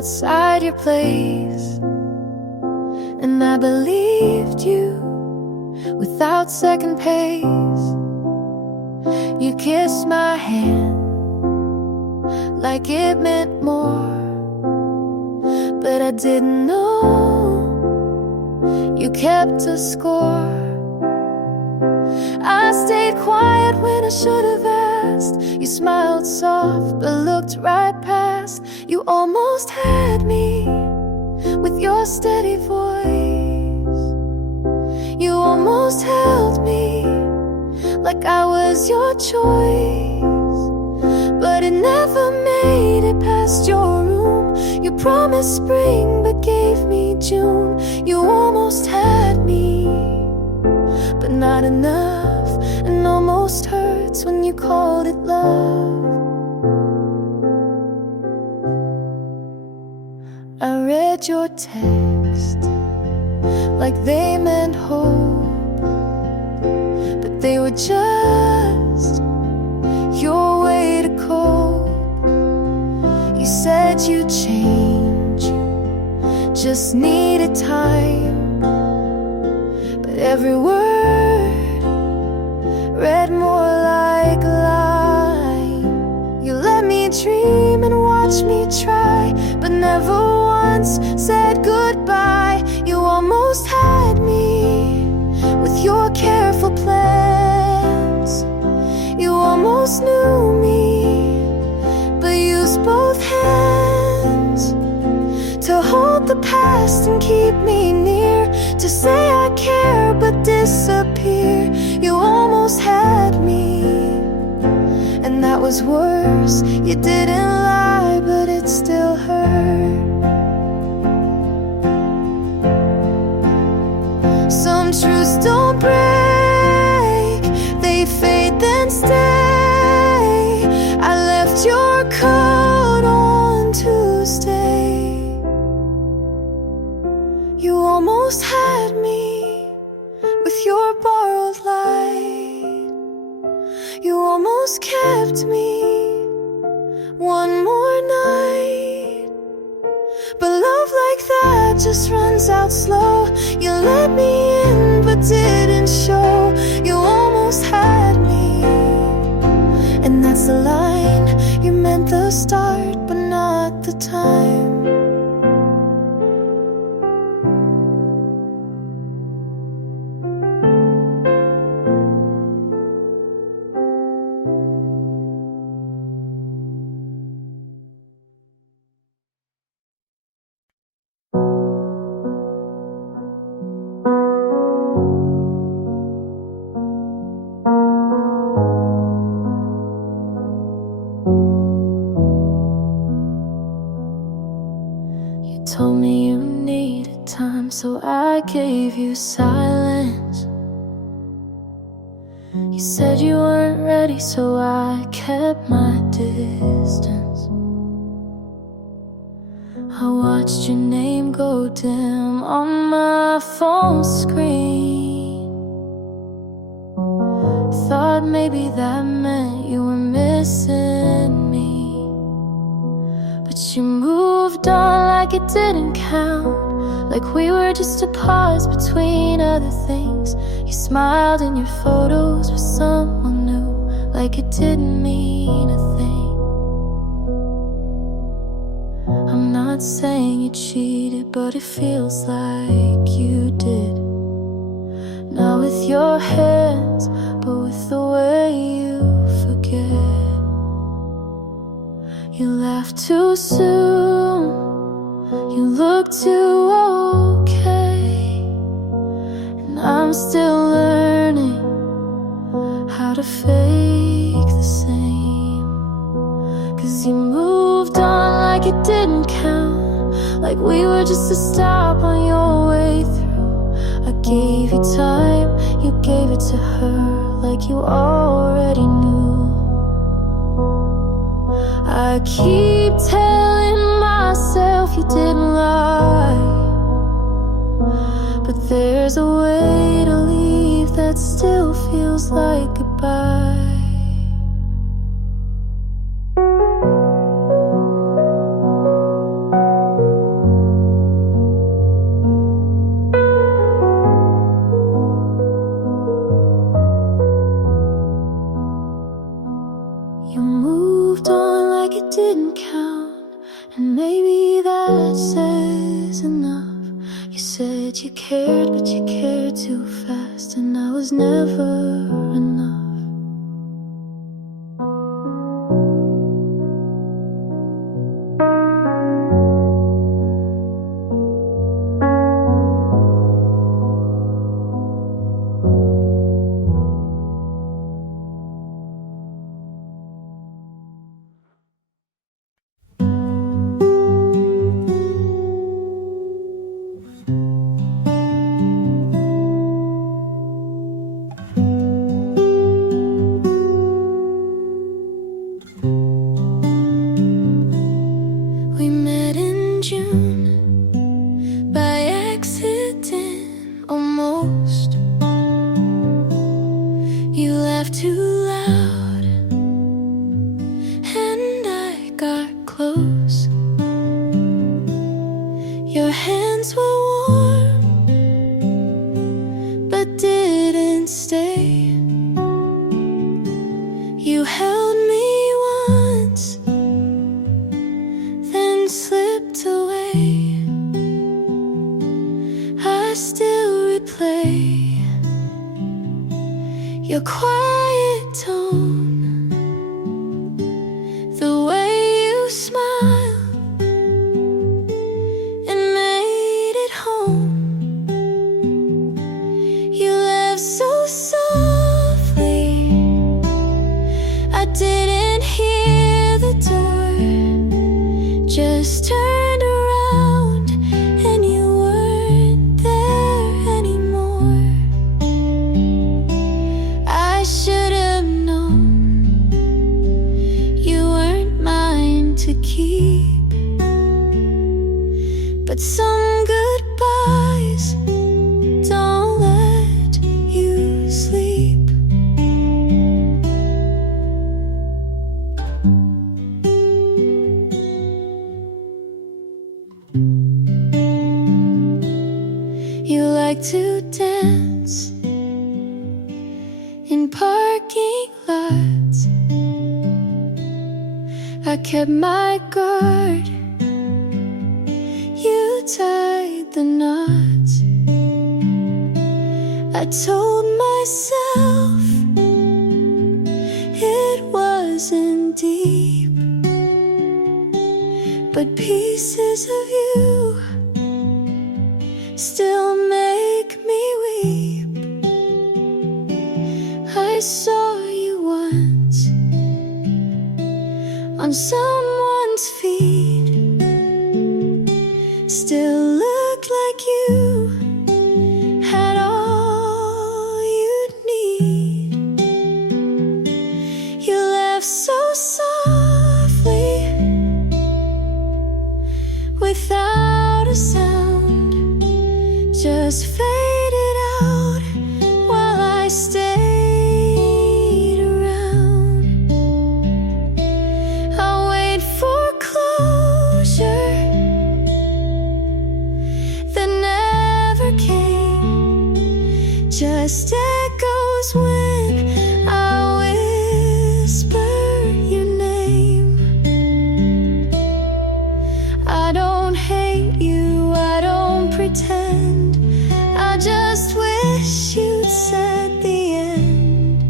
outside your place, and I believed you without second pace. You kissed my hand like it meant more, but I didn't know you kept a score. I stayed quiet when I should have asked. You smiled soft but looked right past. You almost had me with your steady voice. You almost held me like I was your choice, but it never made it past your room. You promised spring but gave me June. You almost had me, but not enough, and almost hurts when you called it love. I read your text like they meant hope, but they were just your way to cope. You said you'd change, just needed time, but every word read more like a lie. You let me dream and watch me try, but never once said goodbye. You almost had me with your careful plans. You almost knew me, but used both hands to hold the past and keep me near, to say I care but disappear. You almost had me, and that was worse. You didn't lie, but it still hurt. Some truths don't break, they fade then stay. I left your coat on Tuesday. You almost had me with your borrowed light. You almost kept me one more night, but love like that just runs out slow. You let me in but didn't show. You almost had me, and that's the line. You meant the start but not the time. Told me you needed time, so I gave you silence. You said you weren't ready, so I kept my distance. I watched your name go dim on my phone screen. Thought maybe that meant you were missing me, but you moved on like it didn't count, like we were just a pause between other things. You smiled in your photos with someone new, like it didn't mean a thing. I'm not saying you cheated, but it feels like you did. Not with your hands, but with the way you forget. You laughed too soon, you look too okay, and I'm still learning how to fake the same. 'Cause you moved on like it didn't count, like we were just a stop on your way through. I gave you time, you gave it to her, like you already knew. I keep telling myself you didn't lie, but there's a way to leave that still feels like goodbye. and maybe that says enough. You said you cared, but you cared too fast, and I was never enough. We met in June by accident, almost. You laughed too loud and I got close. Your hands were warm but didn't stay. You held me once, then slipped away. I still replay your quiet tone, the way you smile and made it home. You left so softly, I didn't hear the door. Just turned around and you weren't there anymore. I should have known you weren't mine to keep, but some goodbyes don't let you sleep. You like to dance in parking lots. I kept my guard, you tied the knots. I told myself it wasn't deep, but pieces of you still make me weep. I saw you once on someone's feet, still looked like you had all you'd need. You left so softly, without a sound, just faded out while I stayed around. I wait for closure that never came, just echoes when I whisper your name. I don't hate you, I don't pretend, I just wish you'd said the end.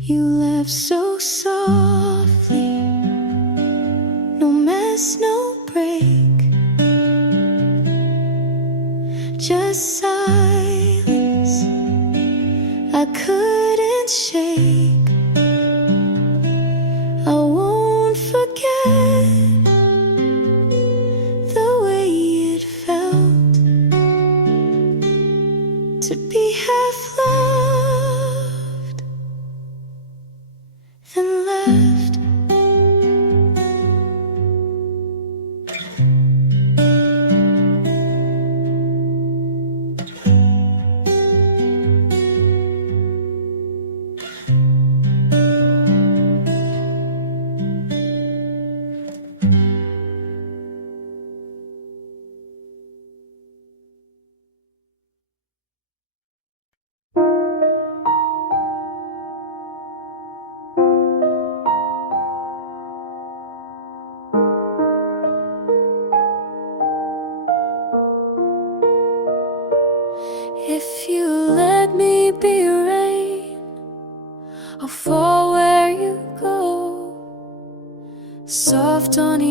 You left so softly, no mess, no break, just silence I couldn't shake. I won't forget the way it felt to be half loved and left.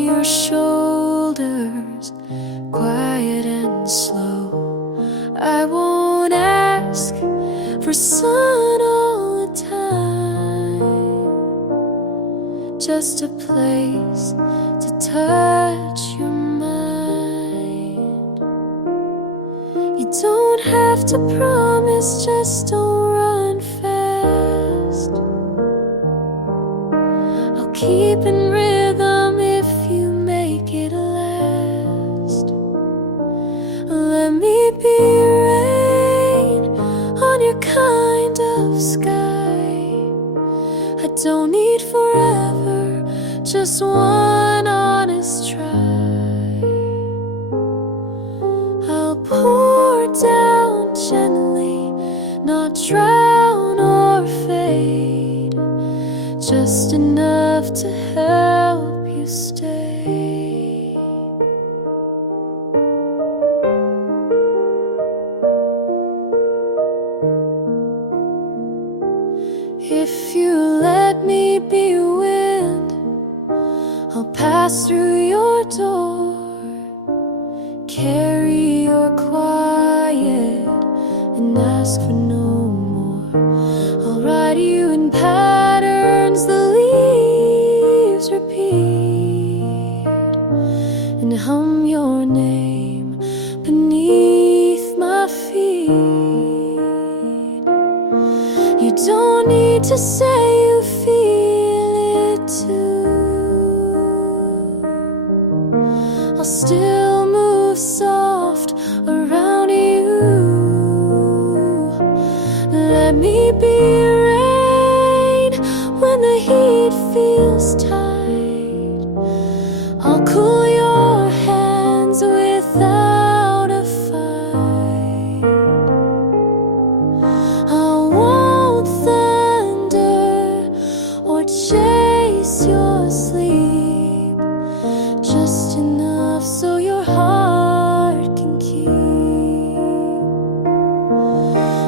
your shoulders, quiet and slow. I won't ask for sun all the time, just a place to touch your mind. You don't have to promise, just don't run fast. I'll keep in rhythm if you make it last. Let me be rain on your kind of sky. I don't need forever, just one honest try. I'll pour down gently, not drown or fade, just enough to help you stay. If you let me be wind, I'll pass through your door, carry your quiet and ask for no more. I'll write you in patterns the leaves repeat, and hum your name beneath my feet. You don't need to say you feel it too. I'll still move soft around you. Let me be rain when the heat feels tight. I'll cool your hands without a fight. I won't thunder or chase your sleep, just enough so your heart can keep.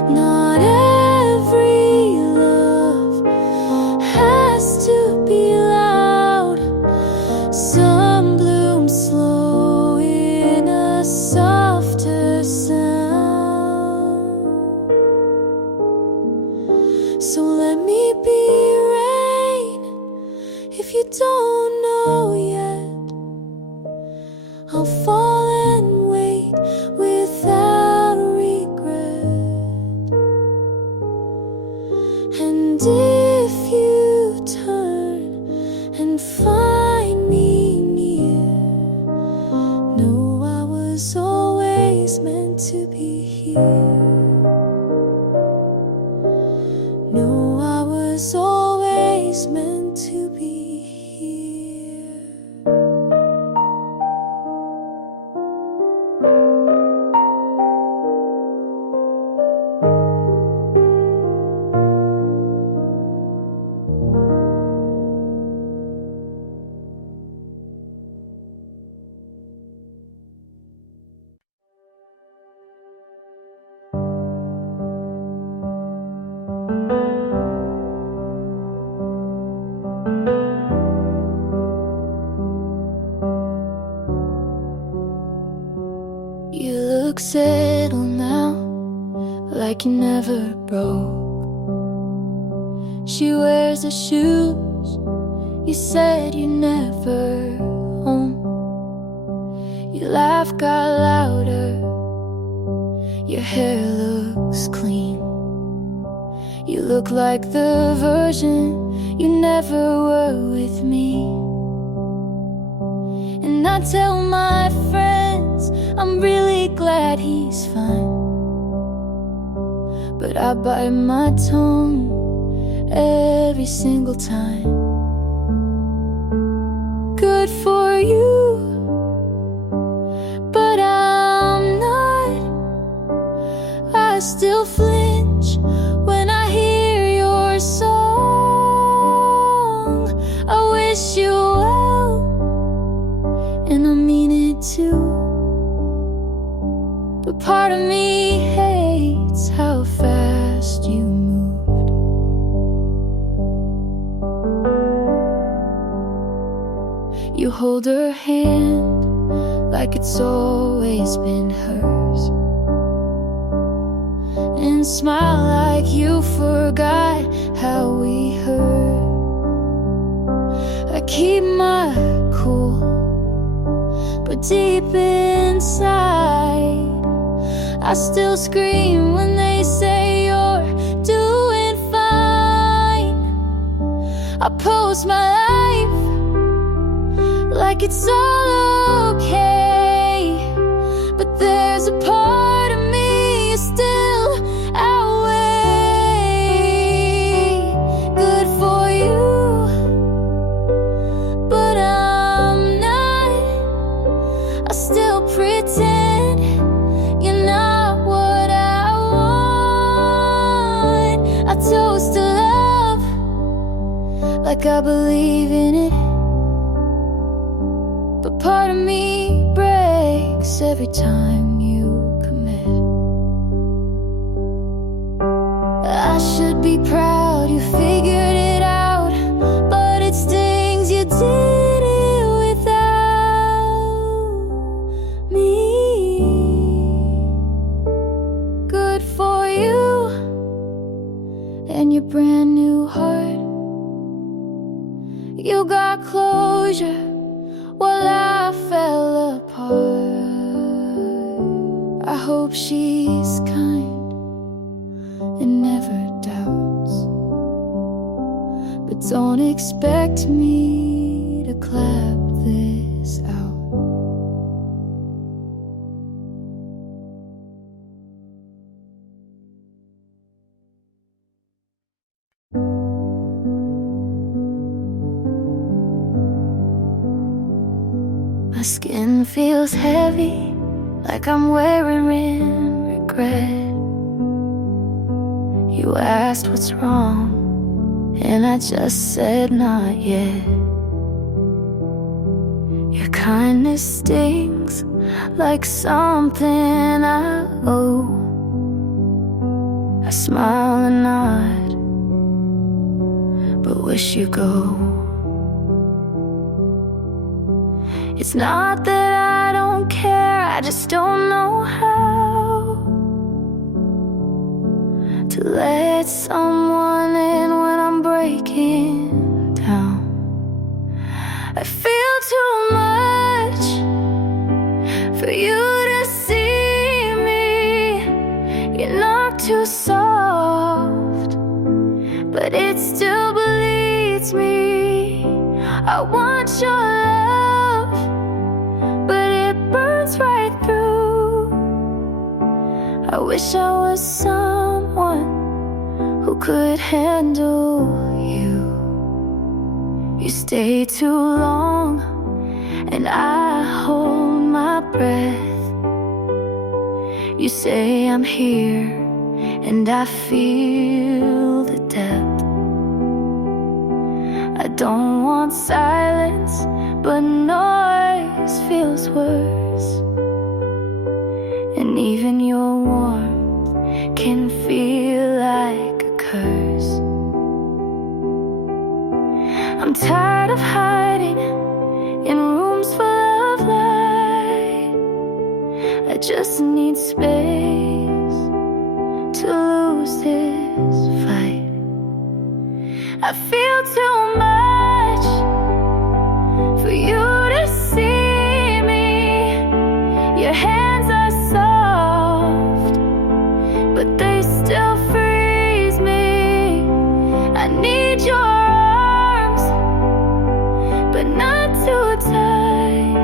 Not every love has to be loud. Some bloom slow in a softer sound. So let me be rain if you don't know yet. I'll fall and wait without regret. And if you turn and find me near, know I was always meant to be here. Know I was always meant to be here. You look settled now, like you never broke. She wears the shoes you said you never own. Your laugh got louder, your hair looks clean. You look like the version you never were with me. And I tell my friends I'm really glad he's fine, but I bite my tongue every single time. Good for you, but I'm not. I still flinch when I hear your song. I wish you well, and I mean it too. But part of me hates how fast you moved. You hold her hand like it's always been hers, and smile like you forgot how we hurt. I keep my cool, but deep inside I still scream when they say you're doing fine. I post my life like it's all okay, but there's a part of me is still away. Good for you, but I'm not. I still pretend you're not what I want. I toast to love like I believe in it, but part of me breaks every time you commit. I should be proud you figured it out, but it stings you did it without me. Good for you and your brand new heart. You got closure while I fell apart. I hope she's kind and never doubts, but don't expect me to clap this out. My skin feels heavy, like I'm wearing regret. You asked what's wrong, and I just said not yet. Your kindness stings like something I owe. I smile and nod, but wish you go. It's not that I don't care, I just don't know how to let someone in when I'm breaking down. I feel too much for you to see me. You're not too soft, but it still bleeds me. I want your love, but it burns right through. I wish I was someone who could handle you. You stay too long and I hold my breath. You say I'm here and I feel the depth. I don't want silence, but noise feels worse. And even your warmth can feel like a curse. I'm tired of hiding in rooms full of light. I just need space to lose this fight. I feel too much for you to see me. Your hands are soft, but they still freeze me. I need your arms, but not too tight.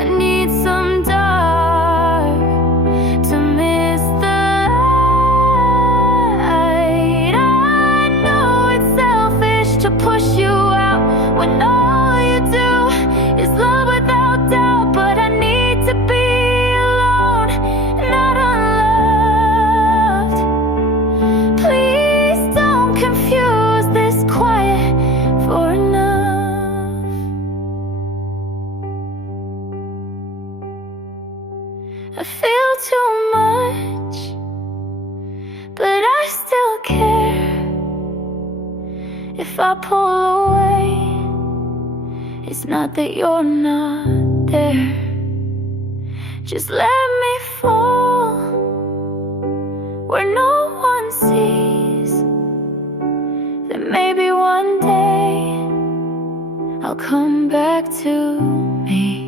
I need some dark to miss the light. I know it's selfish to push you out when all you do is love without doubt, but I need to be alone, not unloved. Please don't confuse this quiet for enough. I feel too much, but I still care. If I pull away, It's not that you're not there. Just let me fall where no one sees. Then maybe one day I'll come back to me.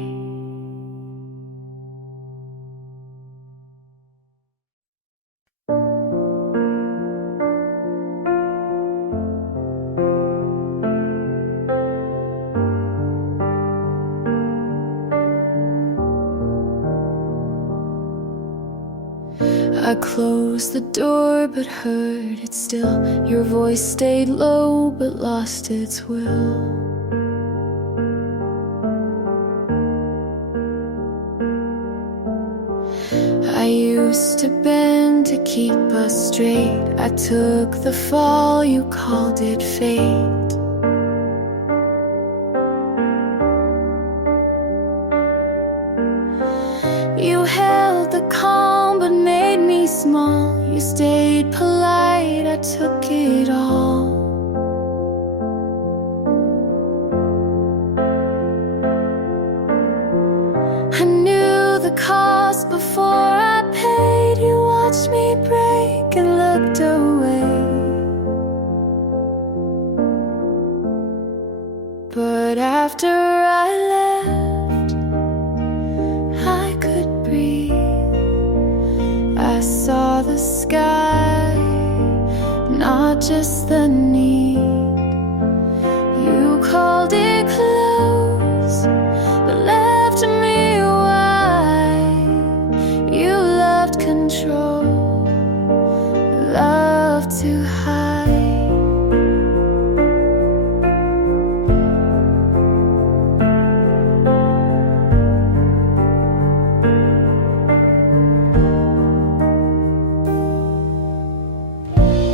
I closed the door but heard it still. Your voice stayed low but lost its will. I used to bend to keep us straight. I took the fall, you called it fate. You held the calm but made me small. You stayed polite, I took it all. I knew the cost before I paid. You watched me break and looked away. But after I left, I could breathe. I saw the sky, not just the need. You called it close, but left me wide. You loved control, loved to hide.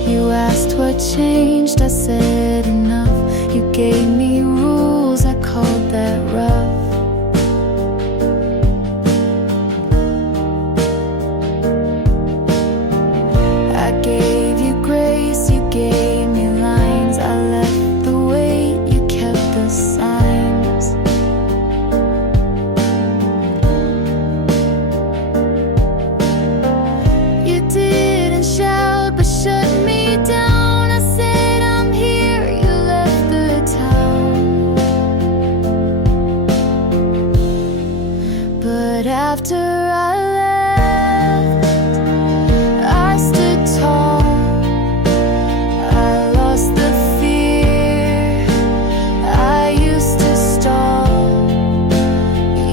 You asked what changed, I said enough. You gave me rules, I called that rough. I gave you grace, you gave me lines. I left the weight, you kept the signs. You didn't shout, but shut me down. I said I'm here, you left the town. But after I left, I stood tall. I lost the fear I used to stall.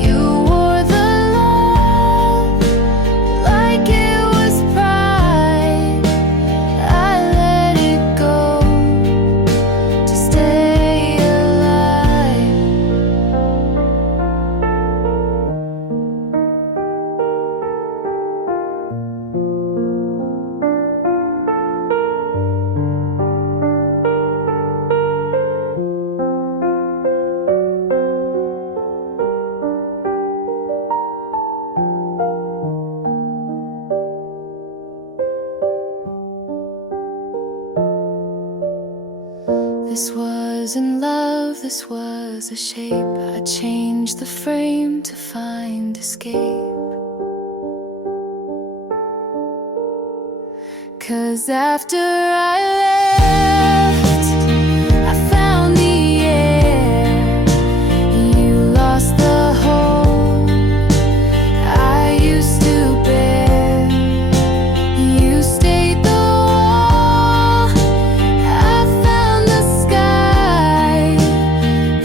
You wore the love like it was pride. I let it go to stay alive. This wasn't love, this was a shape. I changed the frame to find escape. 'Cause after I left, I found the air. You lost the hold I used to bear. You stayed the wall, I found the sky.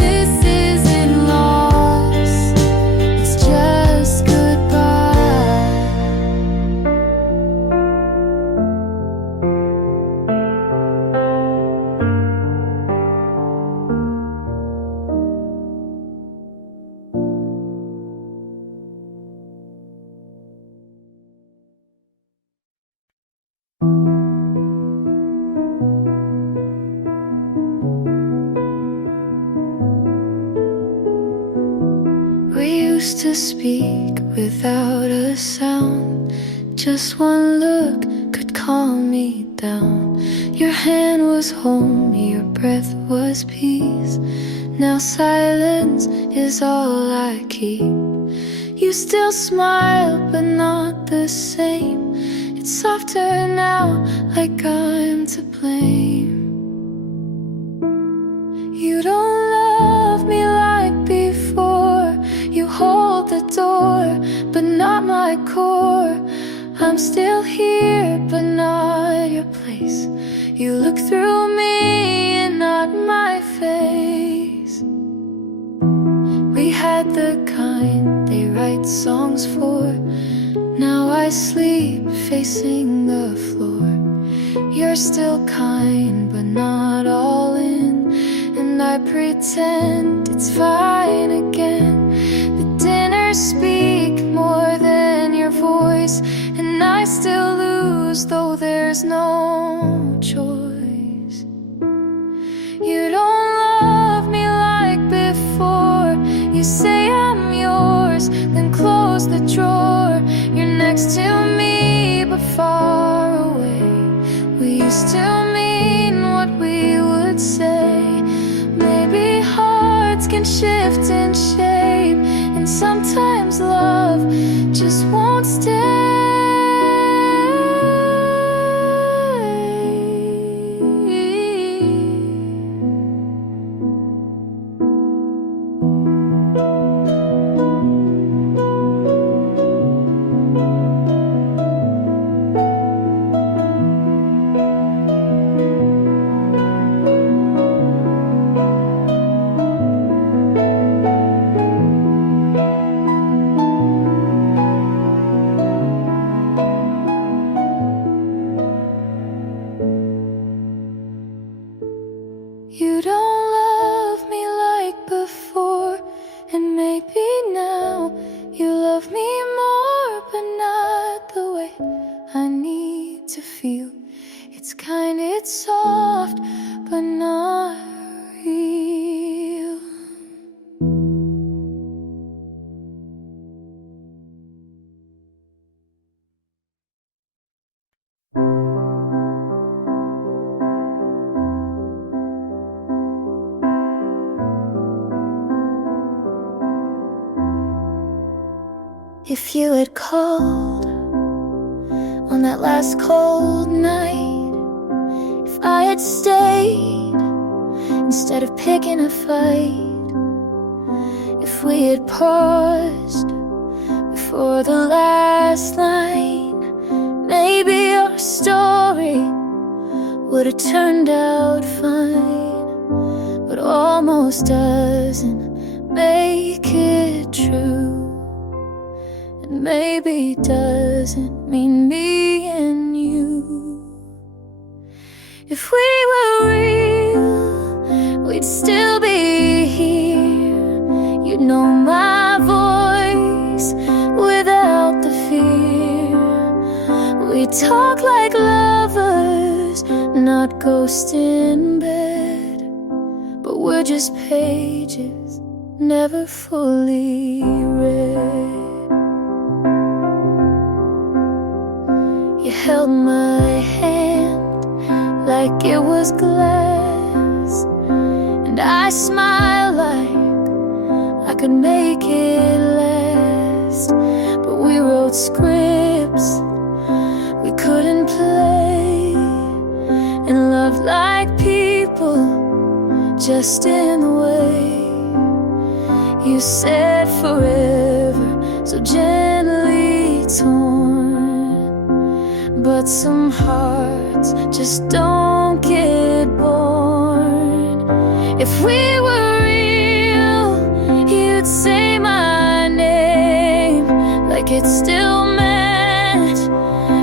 This isn't loss, it's just goodbye. We used to speak without a sound. Just one look could calm me down. Your hand was home, your breath was peace. Now silence is all I keep. You still smile, but not the same. It's softer now, like I'm to blame. You don't love me like before. You hold the door, but not my core. I'm still here, but not your place. You look through me and not my face. We had the kind they write songs for. Now I sleep facing the floor. You're still kind, but not all in. And I pretend it's fine again. The dinners speak more than your voice, and I still lose, though there's no choice. You don't love me like before. You say I'm yours, then close the drawer. You're next to me, but far away. We used to mean what we would say. Maybe hearts can shift in shape, and sometimes love just won't stay. You don't love me like before, and maybe now you love me more, but not the way I need to feel. It's kind, it's soft, but not real. If you had called on that last cold night, if I had stayed instead of picking a fight, if we had paused before the last line, maybe our story would have turned out fine. But almost doesn't make it true. Maybe doesn't mean me and you. If we were real, we'd still be here. You'd know my voice without the fear. We'd talk like lovers, not ghosts in bed. But we're just pages never fully read. You held my hand like it was glass, and I smiled like I could make it last. But we wrote scripts we couldn't play, and loved like people, just in the way you said forever, so gently torn. But some hearts just don't get born. If we were real, you'd say my name like it still meant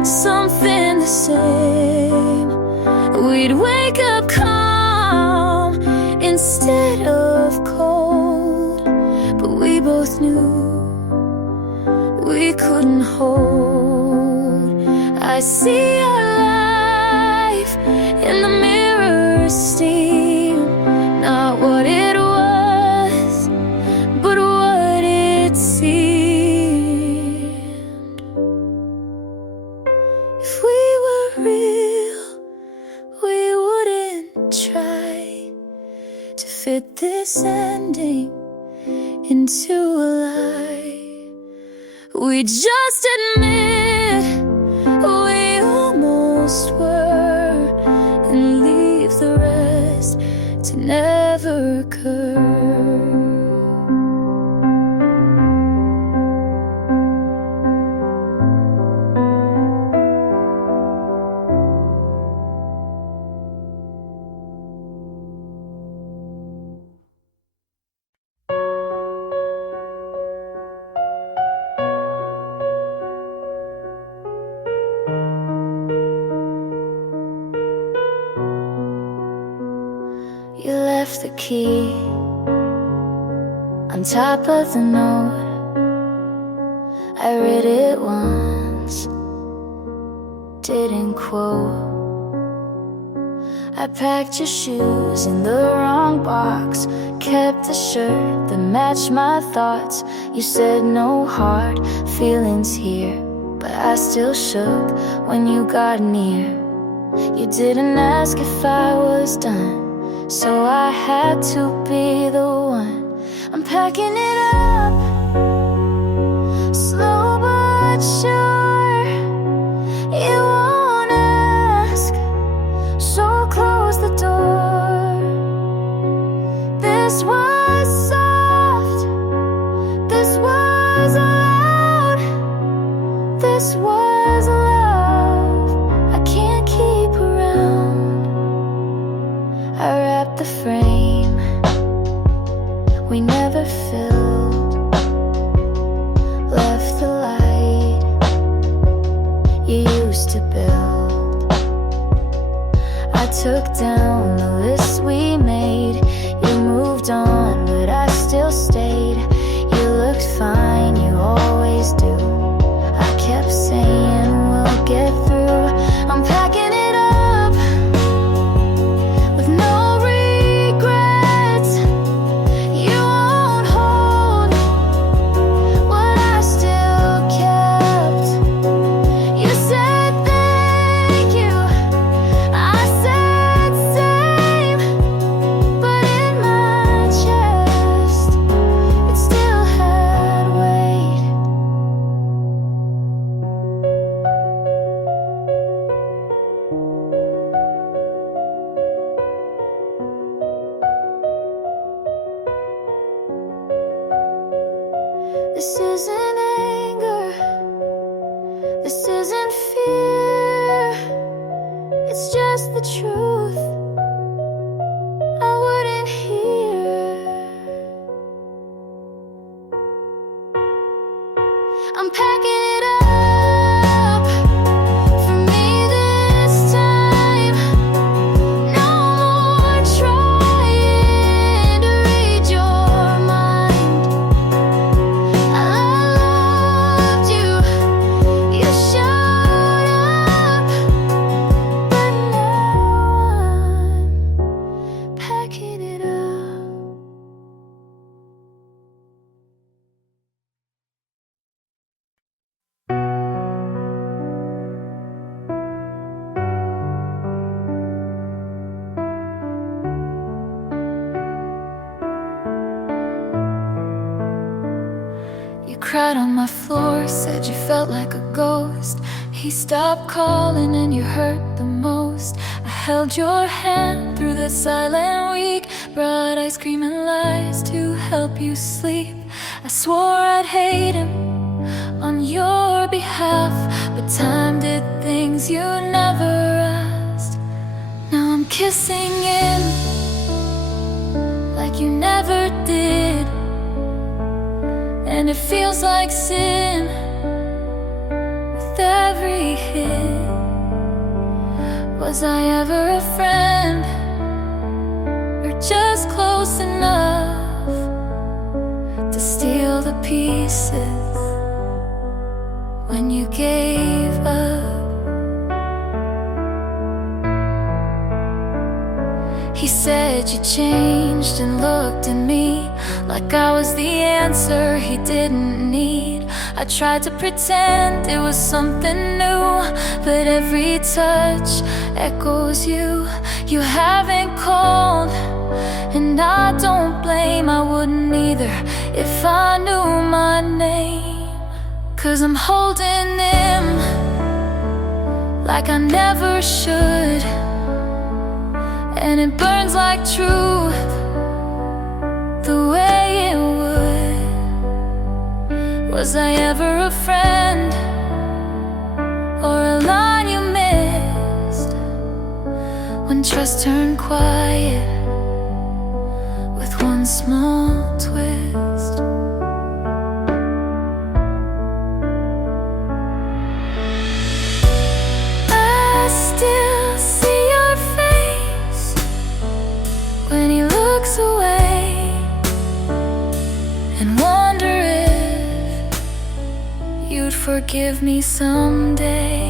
something the same. We'd wake up calm instead of cold, but we both knew we couldn't hold. I see our life in the mirror steam, not what it was, but what it seemed. If we were real, we wouldn't try to fit this end. a lie. We just admit we almost were, and leave the rest to never occur. You left the key on top of the note. I read it once, didn't quote. I packed your shoes in the wrong box, kept the shirt that matched my thoughts. You said no hard feelings here, but I still shook when you got near. You didn't ask if I was done, so I had to be the one. I'm packing it up, slow but sure. You won't ask, so close the door. This was soft, this was loud, this was love I can't keep around. I wrapped the frame we never filled, left the light you used to build. I took down the list we made. You moved on, but I still stayed. You looked fine, you always do. I kept saying we'll get through. I'm packing it up with no regrets. You won't hold what I still kept. You said thank you, I said same, but in my chest it still had weight. This isn't anger, this isn't fear, it's just the truth I wouldn't hear. I'm packing it up for me this time. No more trying to read your mind. I loved you, you showed up, but now I'm packing it up. You cried on my floor, said you felt like a ghost. He stopped calling and you hurt the most. I held your hand through the silent week, brought ice cream and lies to help you sleep. I swore I'd hate him on your behalf, but time did things you never asked. Now I'm kissing him like you never did, and it feels like sin with every hit. Was I ever a friend, or just close enough to steal the pieces when you gave up? He said you changed and looked at me like I was the answer he didn't need. I tried to pretend it was something new, but every touch echoes you. You haven't called, And I don't blame, I wouldn't either if I knew my name. 'Cause I'm holding him like I never should, and it burns like truth, the way it would. Was I ever a friend, or a line you missed, when trust turned quiet with one small twist? I still see your face when he looks away, and wonder if you'd forgive me someday.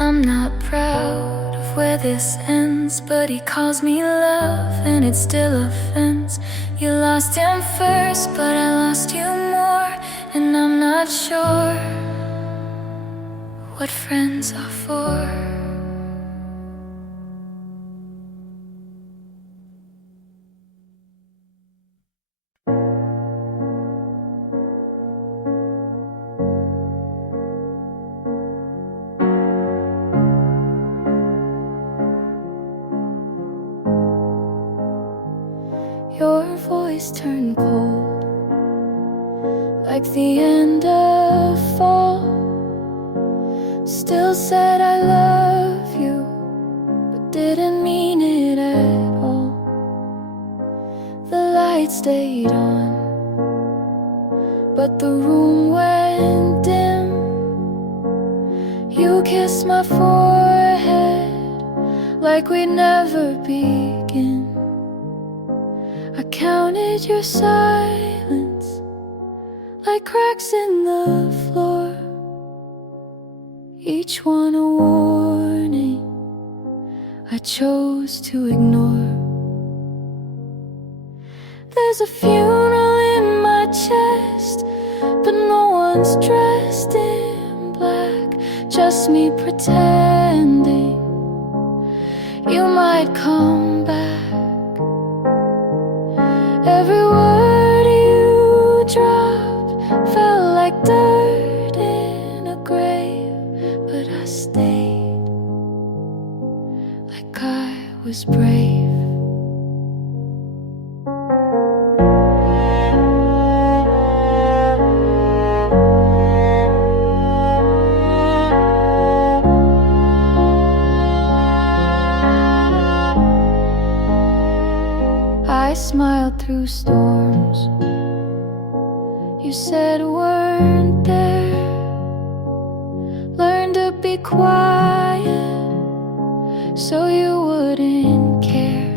I'm not proud of where this ends, but he calls me love, and it's still offense. You lost him first, but I lost you more, and I'm not sure what friends are for. Your voice turned cold, like the end of fall. Still said I love you, but didn't mean it at all. The light stayed on, but the room went dim. You kissed my forehead like we'd never begin. I counted your silence like cracks in the floor, each one a warning I chose to ignore. There's a funeral in my chest, but no one's dressed in black, just me pretending you might come back. Every word you dropped felt like dirt in a grave, but I stayed like I was brave. I smiled through storms you said weren't there. Learned to be quiet so you wouldn't care.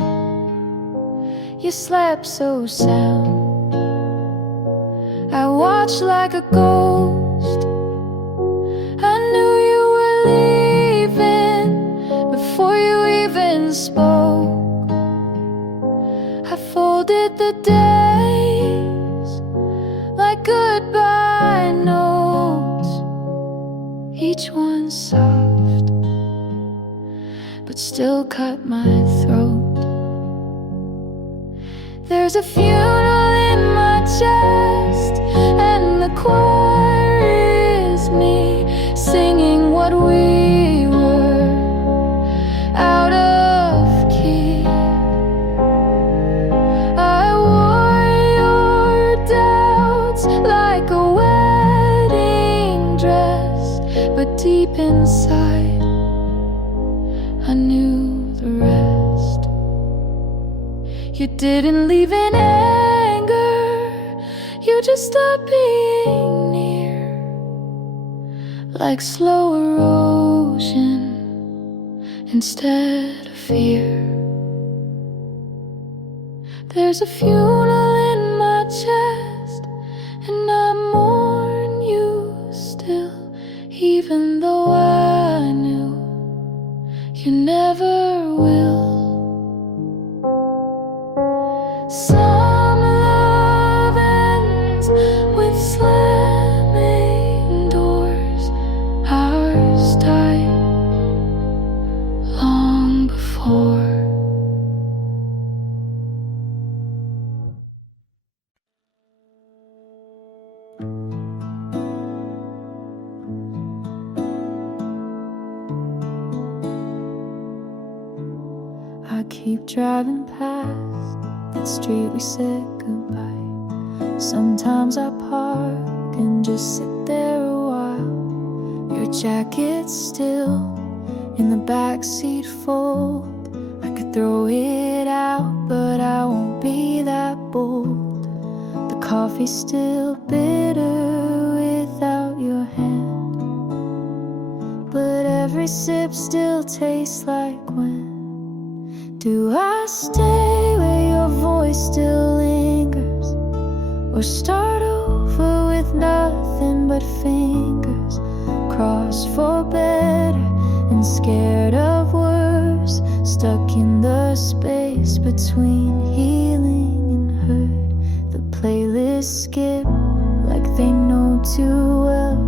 You slept so sound, I watched like a ghost. I knew you were leaving before you even spoke. I folded the days like goodbye notes, each one soft, but still cut my throat. There's a funeral in my chest, and the choir is me singing what we were, out of key. I wore your doubts like a wedding dress, but deep inside I knew the rest. You didn't leave in anger, you just stopped being near, like slow erosion instead of fear. There's a funeral in my chest, and I mourn you still, even though I knew you never will. Some love ends with slamming doors, ours tight keep driving past that street we said goodbye. Sometimes I park and just sit there a while. Your jacket's still in the backseat fold. I could throw it out, but I won't be that bold. The coffee's still bitter without your hand, but every sip still tastes like when. Do I stay where your voice still lingers, or start over with nothing but fingers crossed for better and scared of worse, stuck in the space between healing and hurt? The playlists skip like they know too well.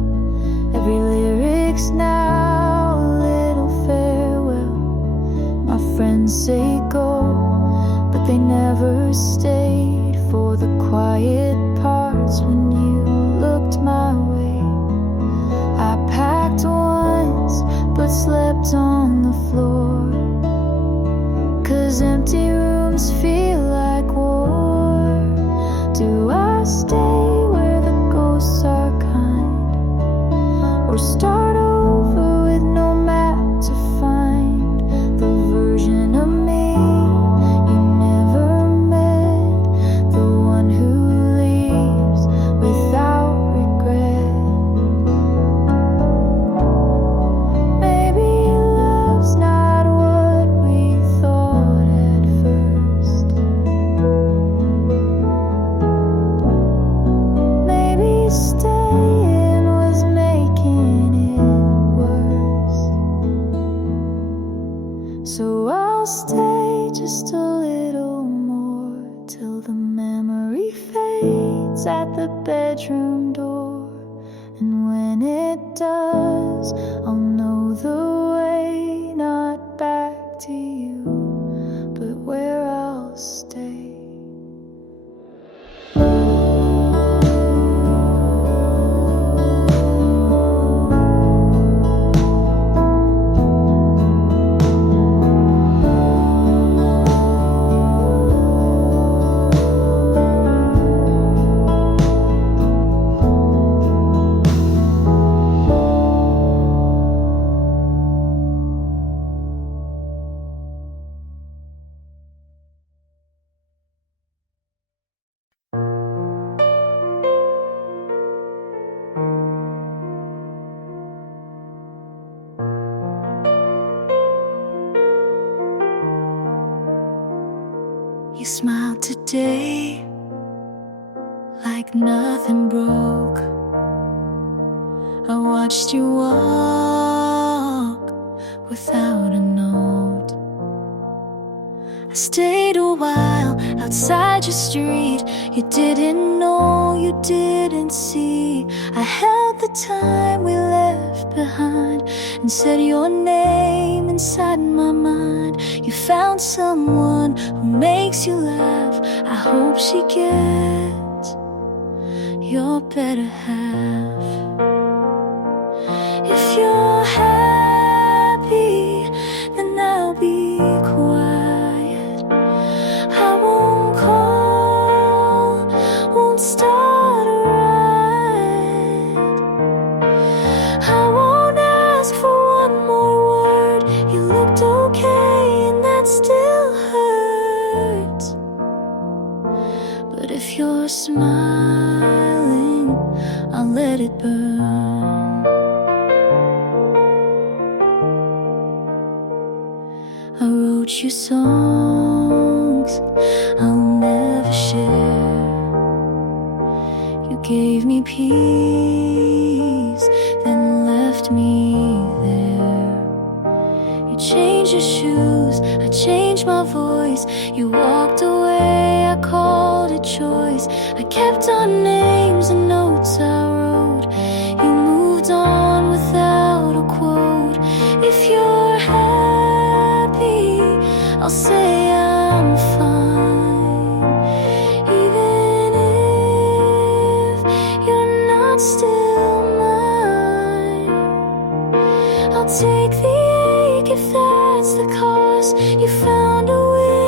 Every lyric's now a little farewell. My friends say go, but they never stayed for the quiet parts when you looked my way. I packed once, but slept on the floor, 'cause empty rooms feel like war. Do I stay where the ghosts are kind, or start over with no map to find the version of me you never met, the one who leaves without regret? Maybe love's not what we thought at first. Maybe staying was making it worse. So I'll stay just a little more, till the memory fades at the bedroom door. And when it does, I'll know the way, not back to you, but where I'll stay. You smiled today like nothing broke. I watched you walk without a note. I stayed a while outside your street. You didn't know, you didn't see. I held the time we left behind and said your name inside my mind. You found someone who makes you laugh. I hope she gets your better half. If you're happy, then I'll be quiet. I won't call, won't start a riot. I won't ask for one more word. You looked okay and that still hurts. But if you're smiling, I'll let it burn. I wrote you songs I'll never share. You gave me peace, then left me there. You changed your shoes, I changed my voice. You walked away, I called it choice. I kept our names and notes I wrote. You moved on without a quote. If you're happy, I'll say I'm fine. Even if you're not still mine, I'll take the ache if that's the cost. You found a way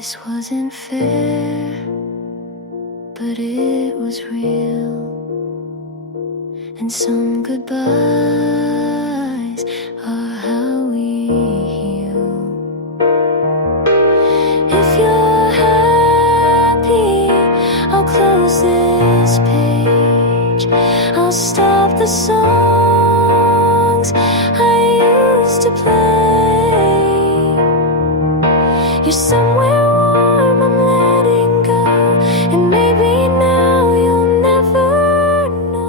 This wasn't fair, but it was real. And some goodbyes are how we heal. If you're happy, I'll close this page. I'll stop the songs I used to play. You're somewhere warm, I'm letting go, and maybe now you'll never know.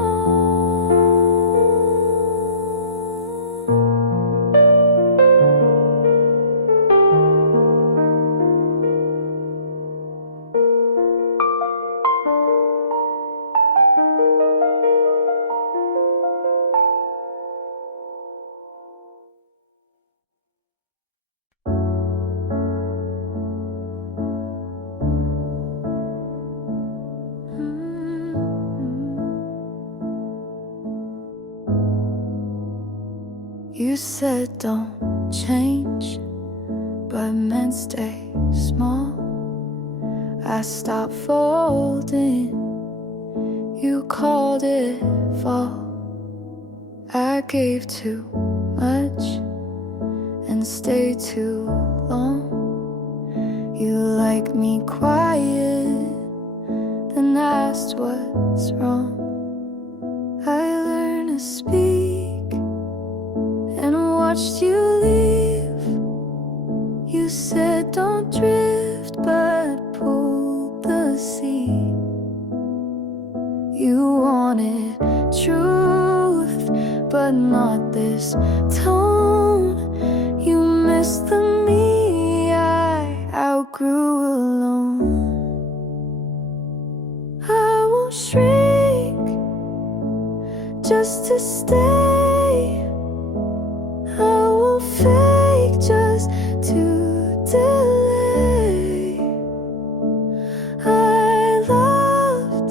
You said don't change, but meant stay small. I stopped folding, you called it fall. I gave too much and stayed too long. You like me quiet, then asked what's wrong. I learned to speak and watched you leave. You said don't drift, but pulled the sea. You wanted truth, but not this tone. You missed the me I outgrew alone. I won't shrink just to stay. I won't fake just to delay. I loved,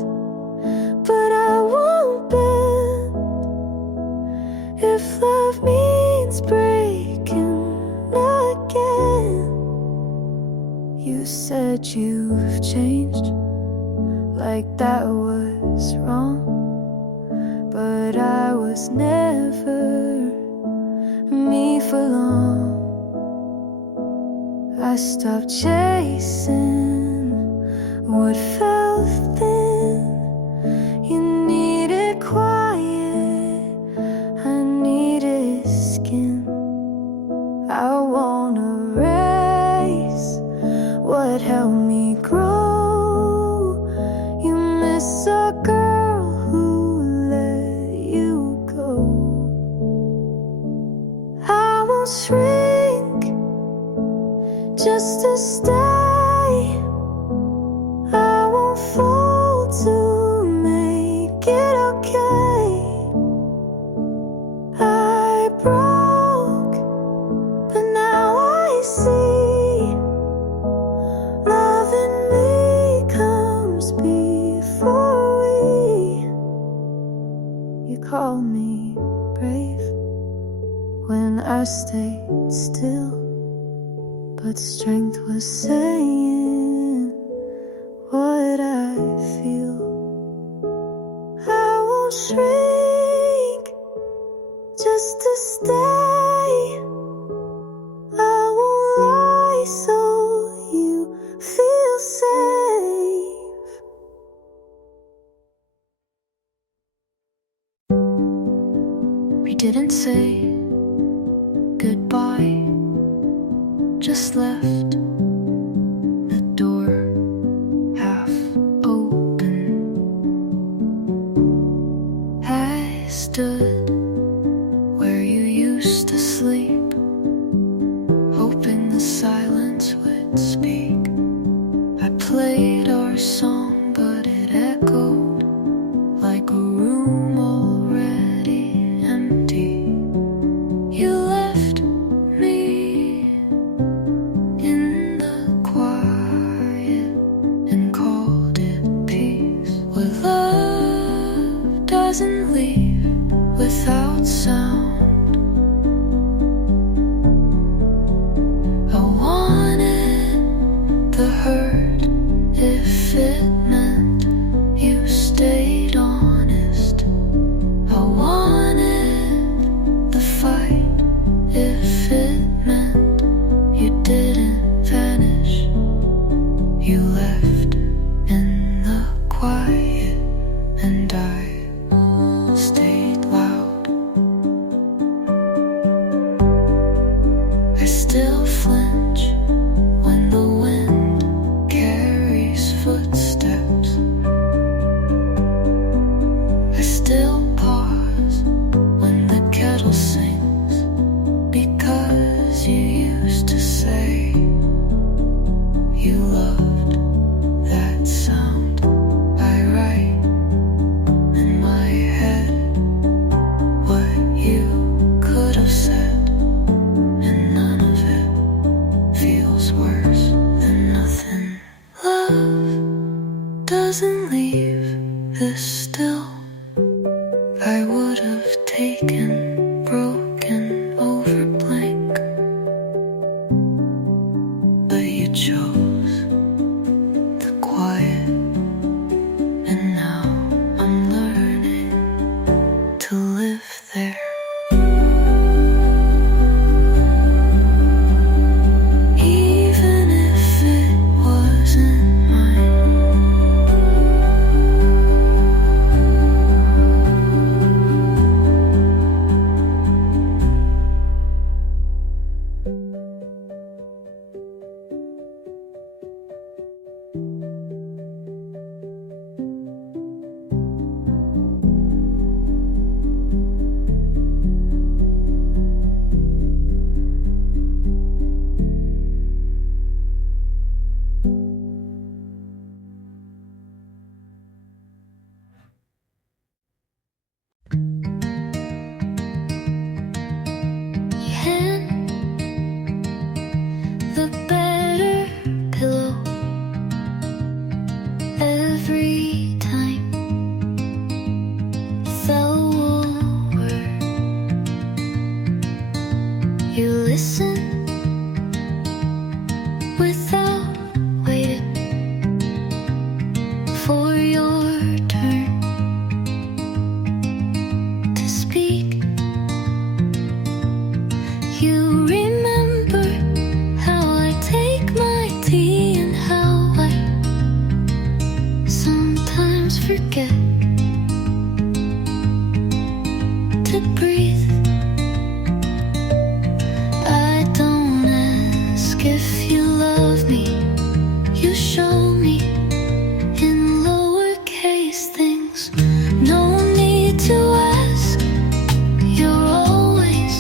but I won't bend. If love means breaking again. You said you've changed, like that was wrong. But I was never me for long. I stopped chasing what felt thin. You needed quiet, I needed skin. I won't erase what helped me grow. You miss a girl who let you go. I won't shrink just to stay. I won't fold to make it okay. I broke, but now I see love in me comes before we. You call me brave when I stayed still, but strength was saying what I feel. I won't shrink just to stay. I won't lie so you feel safe. We didn't say goodbye, just left the door half open. I stood where you used to sleep, hoping the silence would speak. I played our song, but it echoed like a room already empty. You left me in the quiet and called it peace. Where love doesn't leave without sound. I want still flinch when the wind carries footsteps. I still pause when the kettle sings, because you used to say you loved that sound. I write in my head what you could have said, and none of it feels worse than nothing. Love doesn't leave this still. I would have taken broken over blank, but you chose the quiet, and now I'm learning to live there. Even if it wasn't mine. Hand the better pillow every time you fell over. You listen without waiting for your turn to speak. You remember how I take my tea and how I sometimes forget to breathe. I don't ask if you love me, you show me in lowercase things. No need to ask, you're always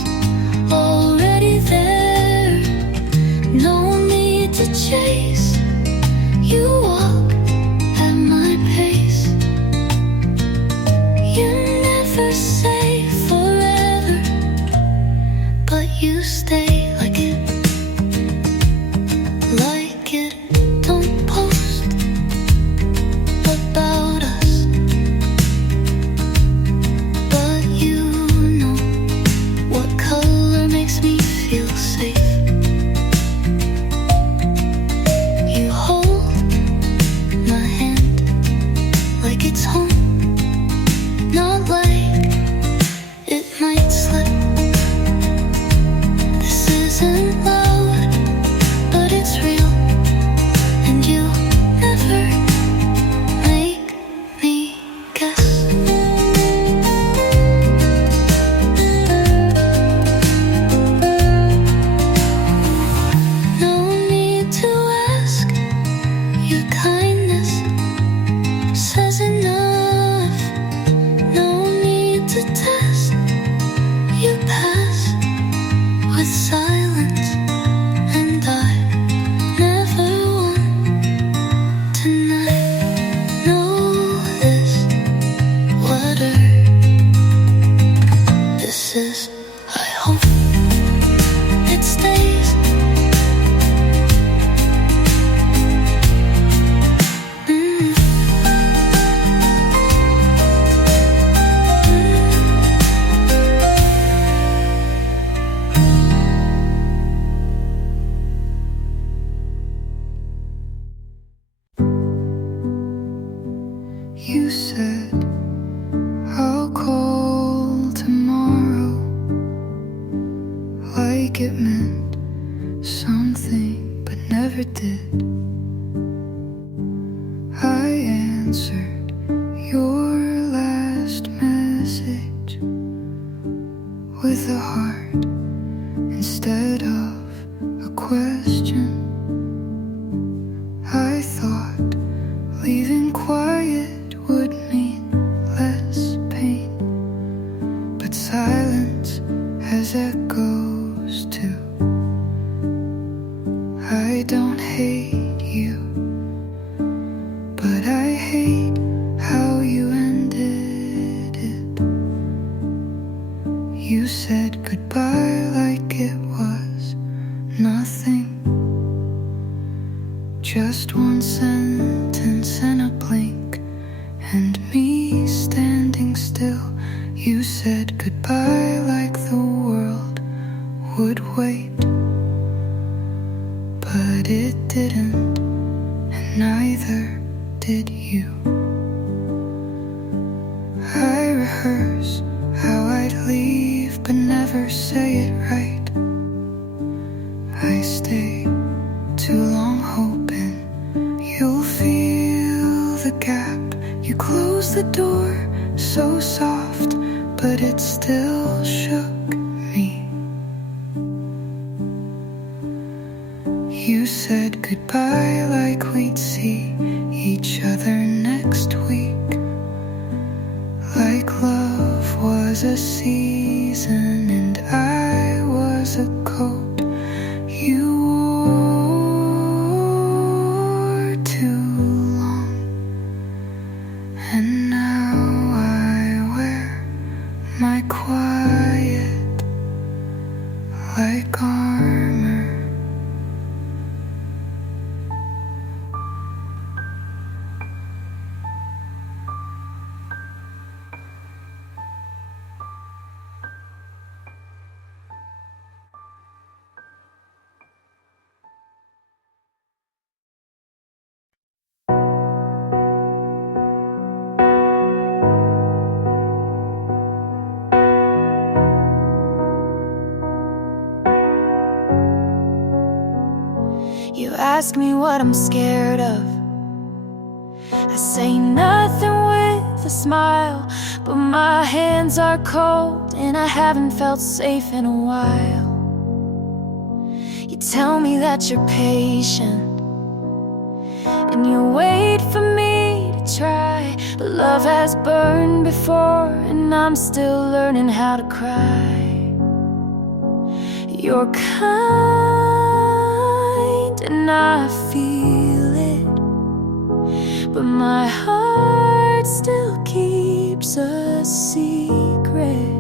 already there. No need to chase, you walk at my pace. You never say forever, but you stay like it don't post about us, but you know what color makes me feel safe. You hold my hand like it's home, not like it might slip. This isn't loud, but it's real, and you never make me guess. No need to ask, your kindness says enough. No need to test, you pass with silence, and I never want to not know this. Whatever this is, I hope it stays. You said I'll call tomorrow, like it meant something but never did. I answered your last message with a heart instead of question. I thought leaving quiet would mean less pain, but silence has echoes too. I don't hate you, but I hate how you ended it. You said goodbye like it was nothing, just one sentence and a blink, and me standing still. You said goodbye like the world would wait, but it didn't, and neither did you. I rehearse how I'd leave but never say it right. I stay too long hoping you'll feel the gap. You close the door so soft, but it still shook me. You said goodbye like we'd see each other next week, like love was a season and I was a coat you wore too long. And now I wear my quiet like armor. You ask me what I'm scared of. I say nothing with a smile, but my hands are cold and I haven't felt safe in a while. You tell me that you're patient and you wait for me to try, but love has burned before and I'm still learning how to cry. You're kind and I feel it, but my heart still keeps a secret.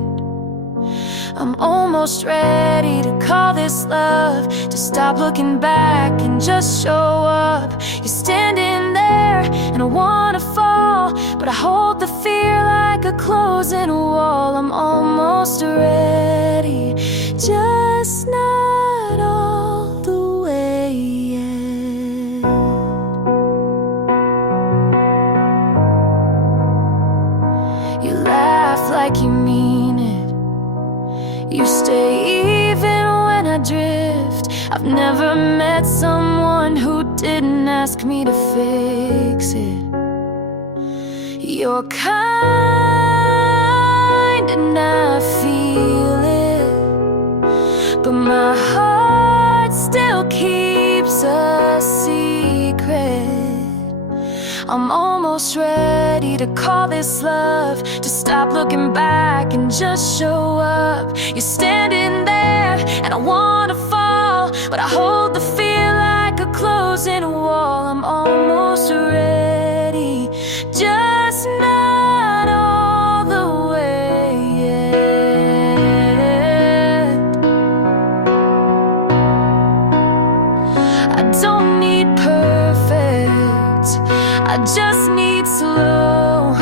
I'm almost ready to call this love, to stop looking back and just show up. You're standing there and I wanna fall, but I hold the fear like a closing wall. I'm almost ready, just not all the way yet. You laugh like you mean it, you stay even when I drift. I've never met someone who didn't ask me to fix it. You're kind and I feel it, but my heart still keeps a secret. I'm almost ready to call this love, to stop looking back and just show up. You're standing there and I wanna fall, but I hold the fear like a closing wall. I'm almost ready, just not all the way yet. I don't need perfect, I just need slow.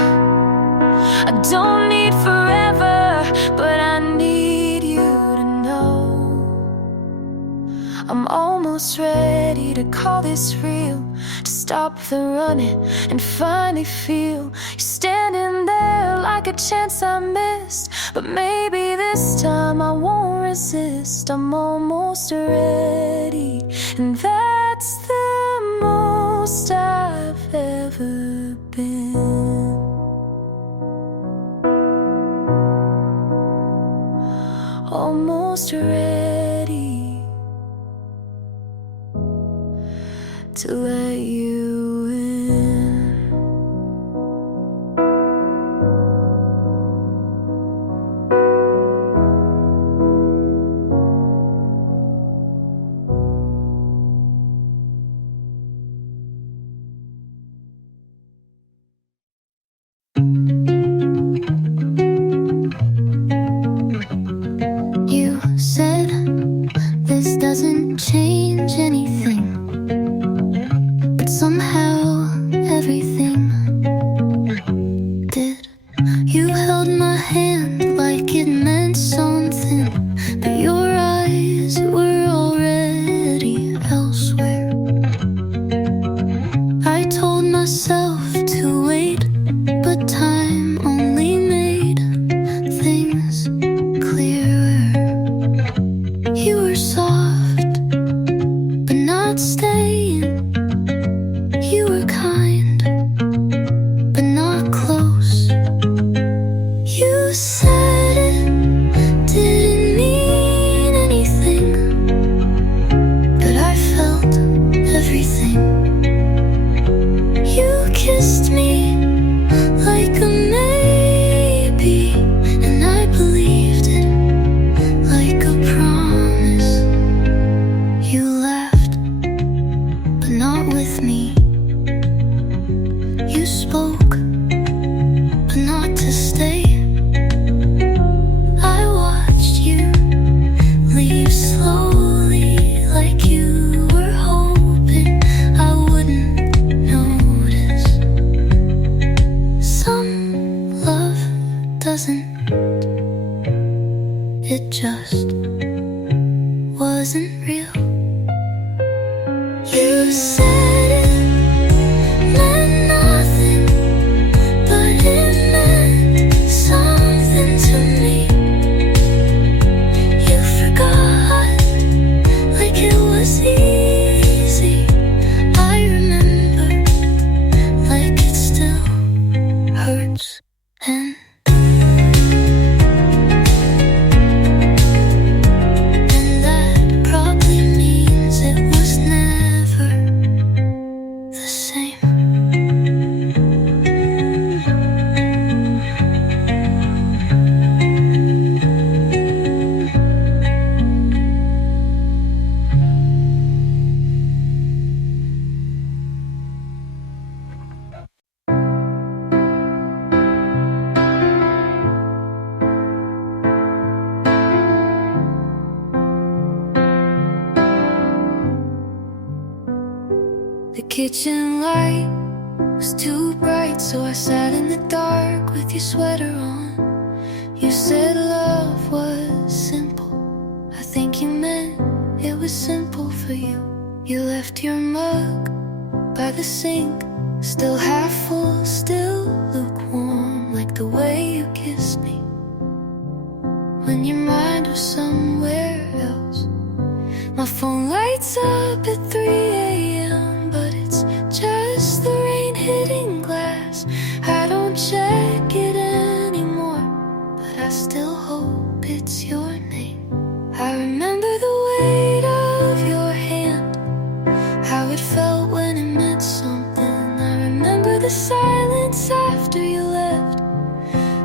I don't need forever, but I need you to know. I'm almost ready to call this real, to stop the running and finally feel you standing there like a chance I missed. But maybe this time I won't resist. I'm almost ready, and that's the most I've ever been. Almost ready. to let you in. You said this doesn't change anything, but somehow everything did. You held my hand like it meant something, but your eyes were already elsewhere. I told myself to wait, but time only made things clearer. You were soft, but not staying. You were kind, but not close. You said it didn't mean anything, but I felt everything. You kissed me like a maybe, and I believed it like a promise. You laughed, but not with me. You spoke, but not to stay. I watched you leave slowly, like you were hoping I wouldn't notice. Some love doesn't, it just wasn't real. You said it meant nothing, but it meant something to me. You forgot like it was easy. I remember like it still hurts. And that probably means it was never the same. The kitchen light was too bright, so I sat in the dark with your sweater on. You said love was simple. I think you meant it was simple for you. You left your mug by the sink, still half full, still lukewarm, like the way you kissed me when your mind was somewhere else. My phone lights up at 3 a.m., but it's just the rain hitting glass. I don't check it anymore, but I still hope it's your name. I remember the weight of your hand, how it felt when it meant something. I remember the silence after you left,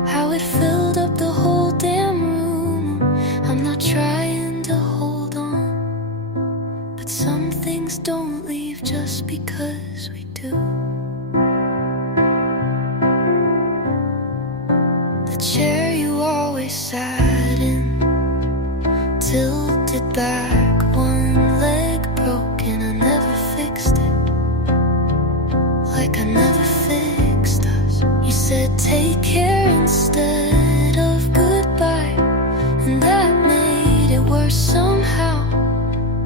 how it filled up the whole damn room. I'm not trying to hold on, but some things don't leave just because we do. The chair you always sat in, tilted back, one leg broken. I never fixed it, like I never fixed us. You said take care instead of goodbye, and that made it worse somehow,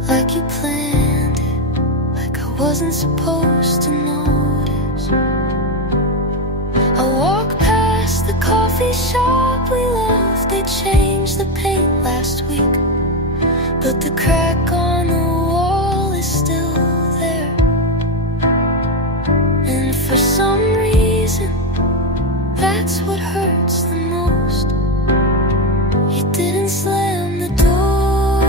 like you planned it, like I wasn't supposed to notice. I walk past the coffee shop we left. They changed the paint last week, but the crack on the wall is still there. And for some reason, that's what hurts the most. You didn't slam the door,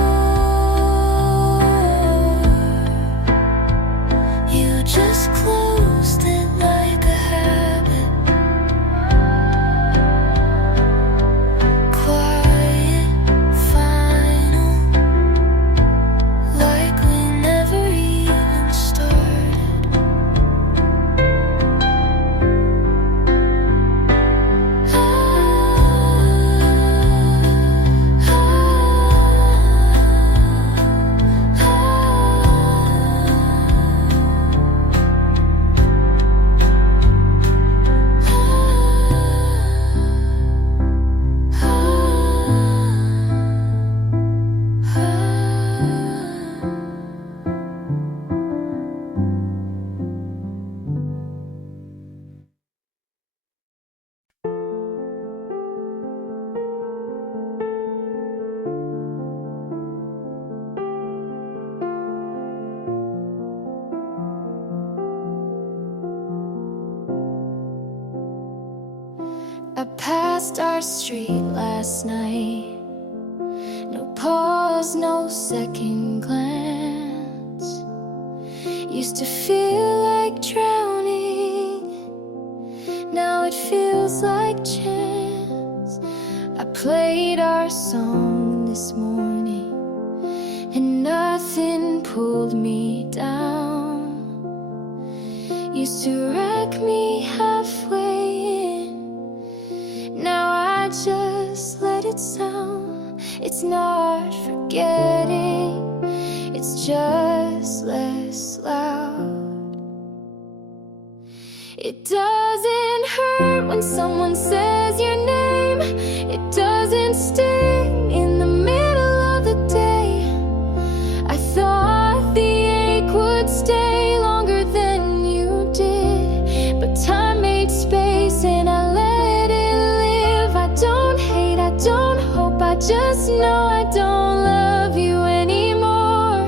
I passed our street last night. No pause, no second glance. Used to feel like drowning, now it feels like chance. I played our song this morning, and nothing pulled me down. Used to wreck me halfway in, now I just let it sound. It's not forgetting, it's just less loud. It doesn't hurt when someone says your name. It doesn't sting in the middle of the day. I thought the ache would stay longer than you did, but time made space and I let it live. I don't hate, I don't hope, I just know I don't love you anymore.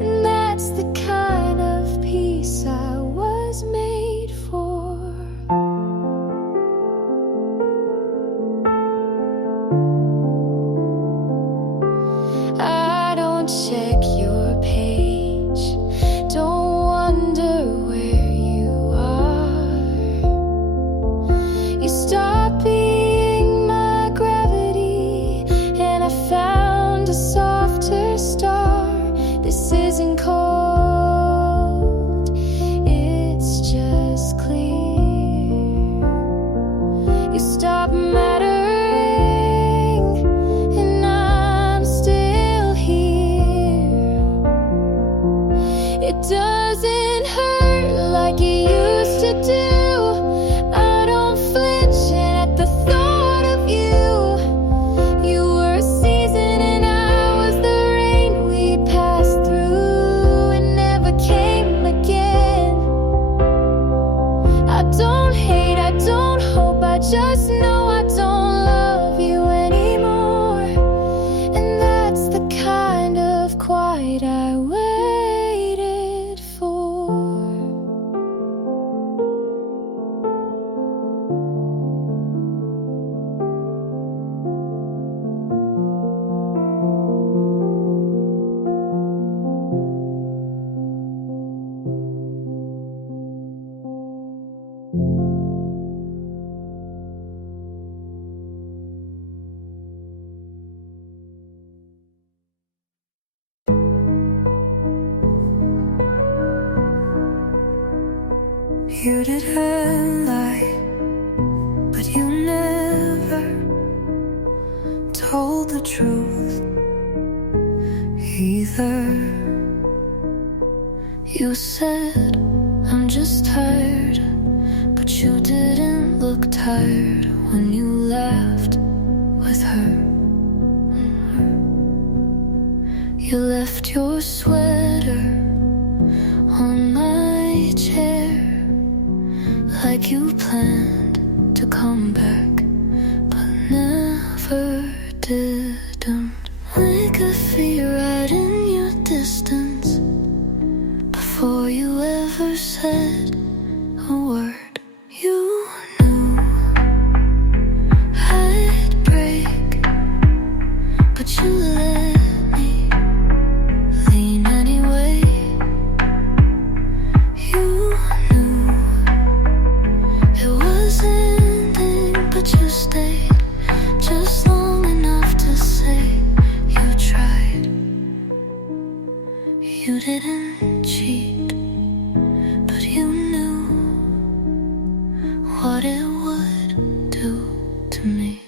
And that's the kind of peace I was made for. I don't check your page, don't wonder where you are. You stopped being my gravity, and I found a softer star. This isn't cold, it's just clear. You stopped mattering, and I'm still here. It doesn't hurt like it used to do. I don't flinch at the thought of you. You were a season and I was the rain we passed through and never came again. I don't hate, I don't hope, I just know I don't love you anymore. And that's the kind of quiet I waited for. You didn't lie, but you never told the truth either. You said, I'm just tired, but you didn't look tired when you laughed with her. You left your sweater on my chair, like you planned to come back, but never didn't. We could feel right in your distance before you ever said a word. You knew I'd break, but you let me lean anyway. You knew it was ending, but you stayed just long enough to say you tried. You didn't cheat, but you knew what it would do to me.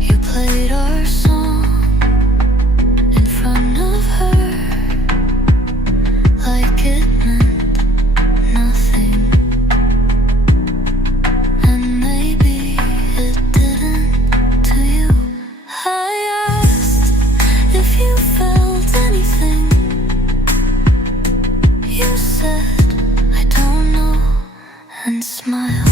You played our song in front of her like it meant nothing. And maybe it didn't to you. I asked if you felt anything. You said, I don't know, and smiled.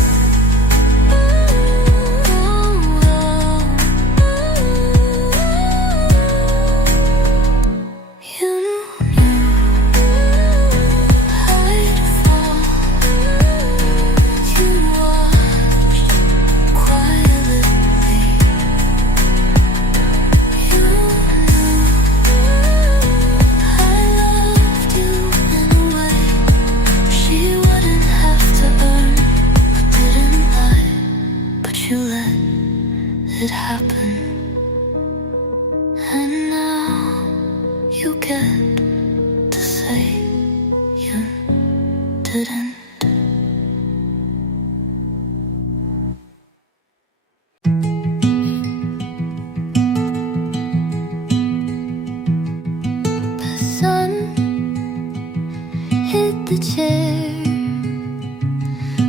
it happen, and now you get to say you didn't. The sun hit the chair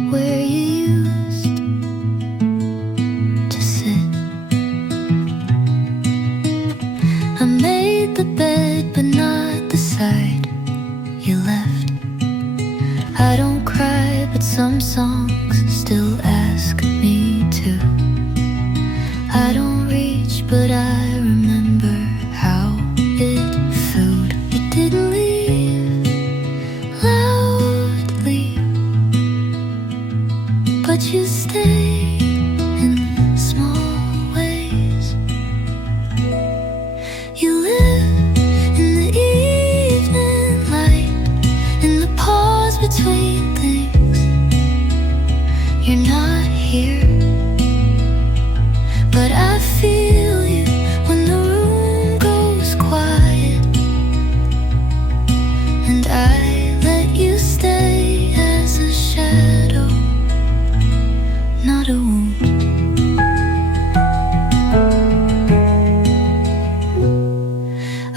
where you used to sit. I made the bed, but not the side you left. I don't cry, but some songs still ask me to. I don't reach, but I remember how it felt. You didn't leave loudly, but you stayed in small ways. You live in the evening light, in the pause between things. You're not here, but I feel you when the room goes quiet, and I let you stay as a shadow, not a wound.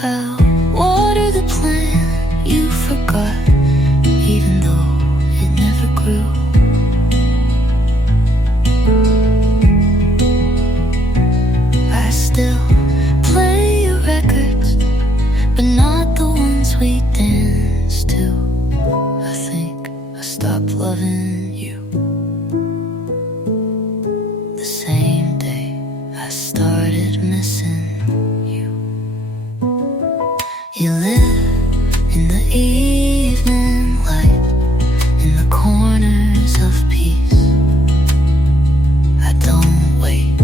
I'll water the plant you forgot, even though it never grew. I still play your records, but not the ones we danced to. I think I stopped loving you the same day I started missing you. You live in the evening light, in the corners of peace. I don't wait,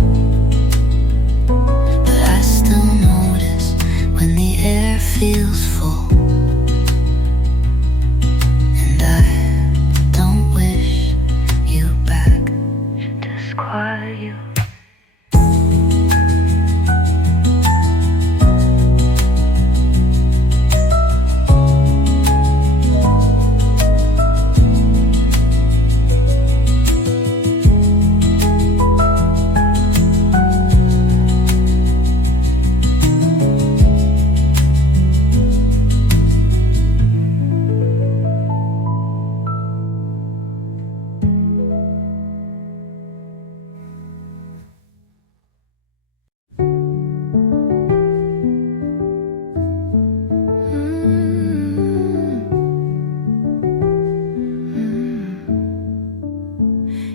but I still notice when the air feels full, and I don't wish you back. Just quiet you.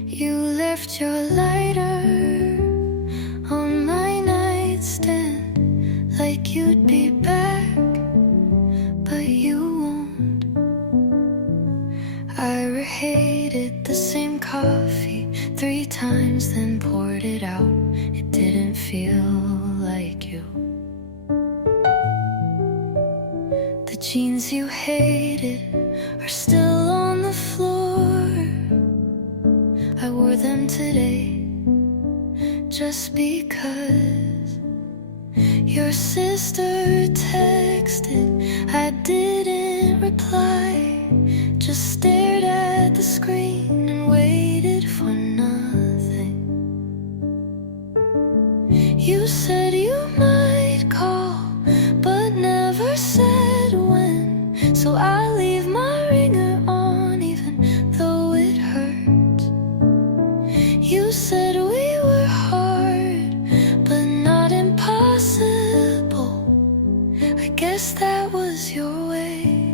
You left your lighter on my nightstand, like you'd be back, but you won't. I reheated the same coffee 3 times, then poured it out. It didn't feel like you. The jeans you hated are still on the floor. I wore them today just because your sister texted. I didn't reply, just stared at the screen and waited for nothing. You said you might call, but never said when, so I leave my ringer on even though it hurts. You said we were hard, but not impossible. I guess that was your way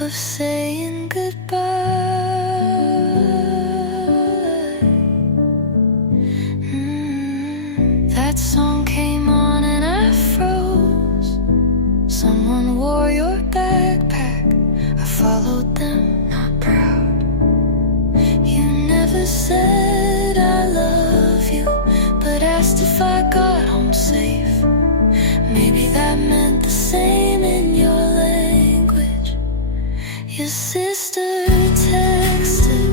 of saying goodbye. That song came on and I froze. Someone wore your backpack. I followed them, not proud. You never said I love you, but asked if I got home safe. Maybe that meant the same in your language. Your sister texted.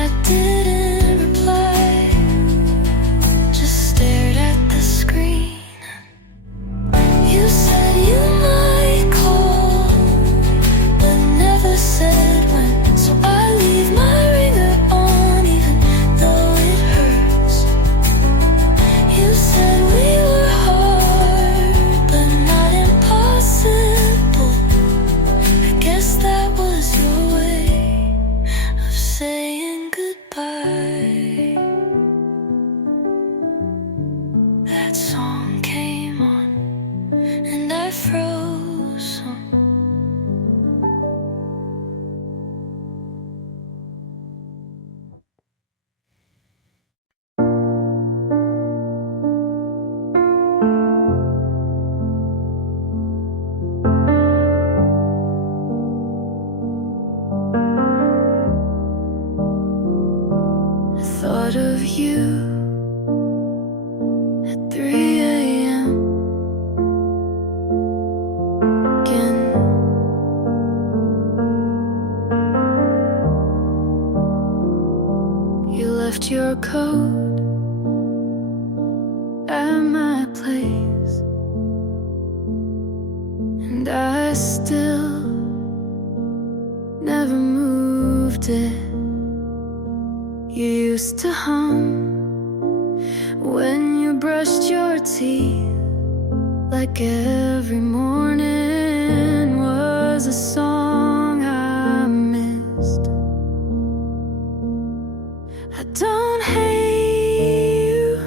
I didn't reply. left your coat at my place, and I still never moved it. You used to hum when you brushed your teeth, like every morning was a song I missed. I don't hate you,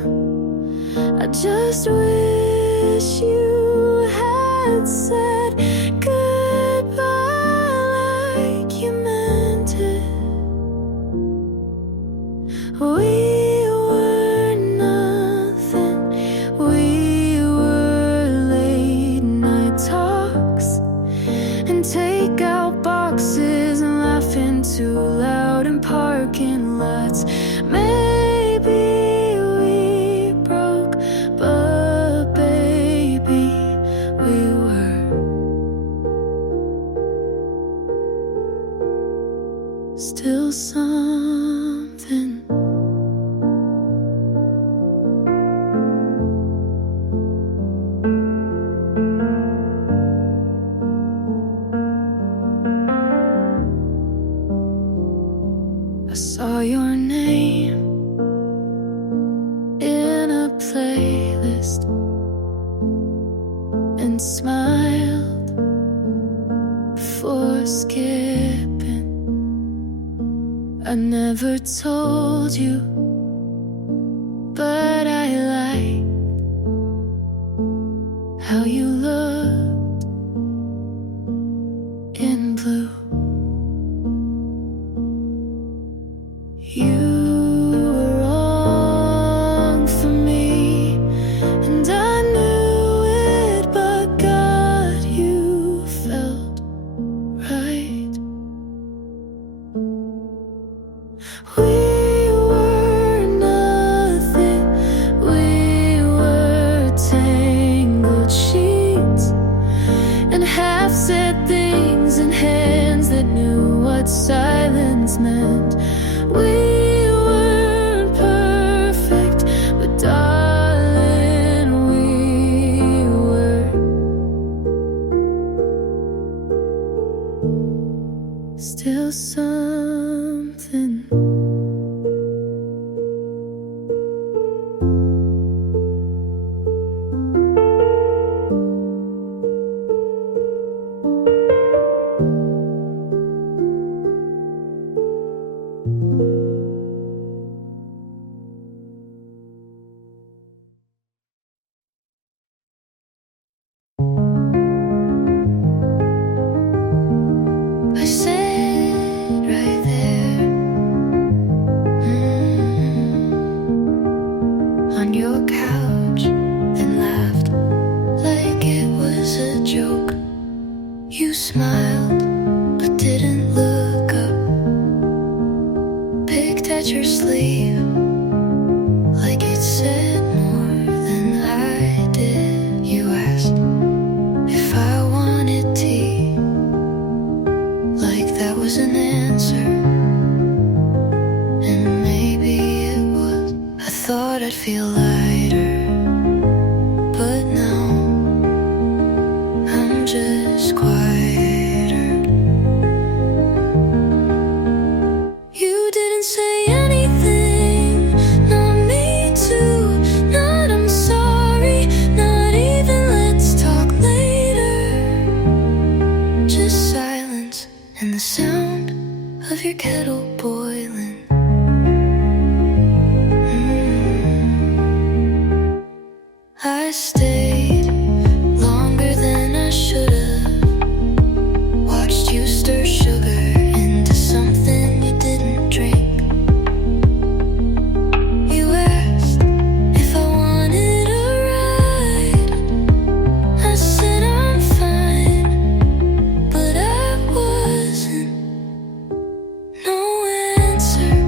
I just wish you had said goodbye like you meant it. We were nothing, we were late night talks and takeout boxes and laughing too loud in parking lots. Maybe we broke, but baby, we were still something. I saw your name in a playlist and smiled before skipping. I never told you, but I like how you looked in blue. You were wrong for me, and I knew it, but God, you felt right. We were nothing, we were tangled sheets and half-said things in hands that knew what silence meant. We weren't perfect, but darling, we were still something. I sat right there, on your couch, then laughed like it was a joke. You smiled, but didn't look up. Picked at your sleeve, like it said more than I did. You asked if I wanted tea, like that was an answer, and maybe it was. I thought I'd feel lighter, but now I'm just quieter. You didn't say anything, not me too, not I'm sorry, not even let's talk later. Just silence and the sound of your kettle boiling. I stayed longer than I should have, watched you stir sugar into something you didn't drink. You asked if I wanted a ride. I said I'm fine, but I wasn't. No answer.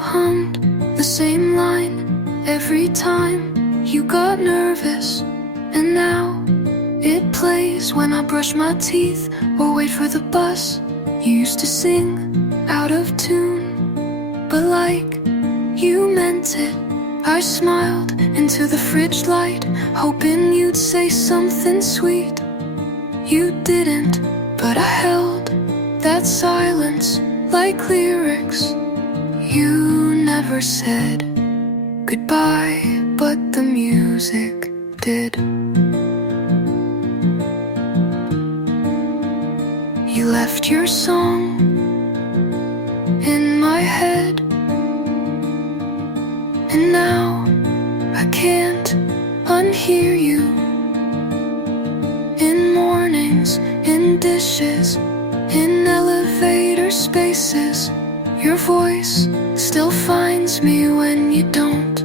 hummed the same line every time you got nervous, and now it plays when I brush my teeth or wait for the bus. You used to sing out of tune, but like you meant it. I smiled into the fridge light, hoping you'd say something sweet. You didn't, but I held that silence like lyrics. You never said goodbye, but the music did. You left your song in my head, and now I can't unhear you. In mornings, in dishes, in elevator spaces, your voice still finds me when you don't.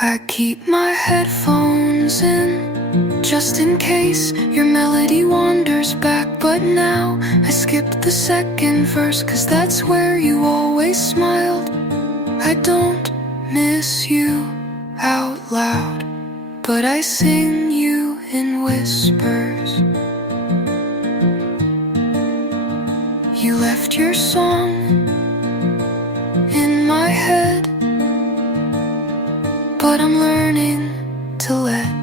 I keep my headphones in just in case your melody wanders back, but now I skipped the second verse, 'cause that's where you always smiled. I don't miss you out loud, but I sing you in whispers. You left your song in my head, but I'm learning to let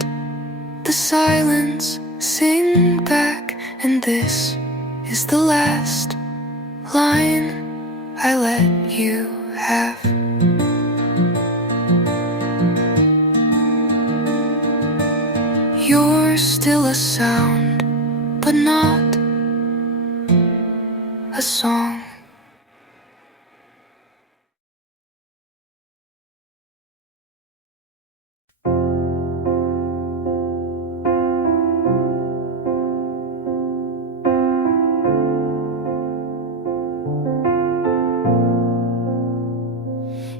the silence sing back, and this is the last line I let you have. You're still a sound, but not a song.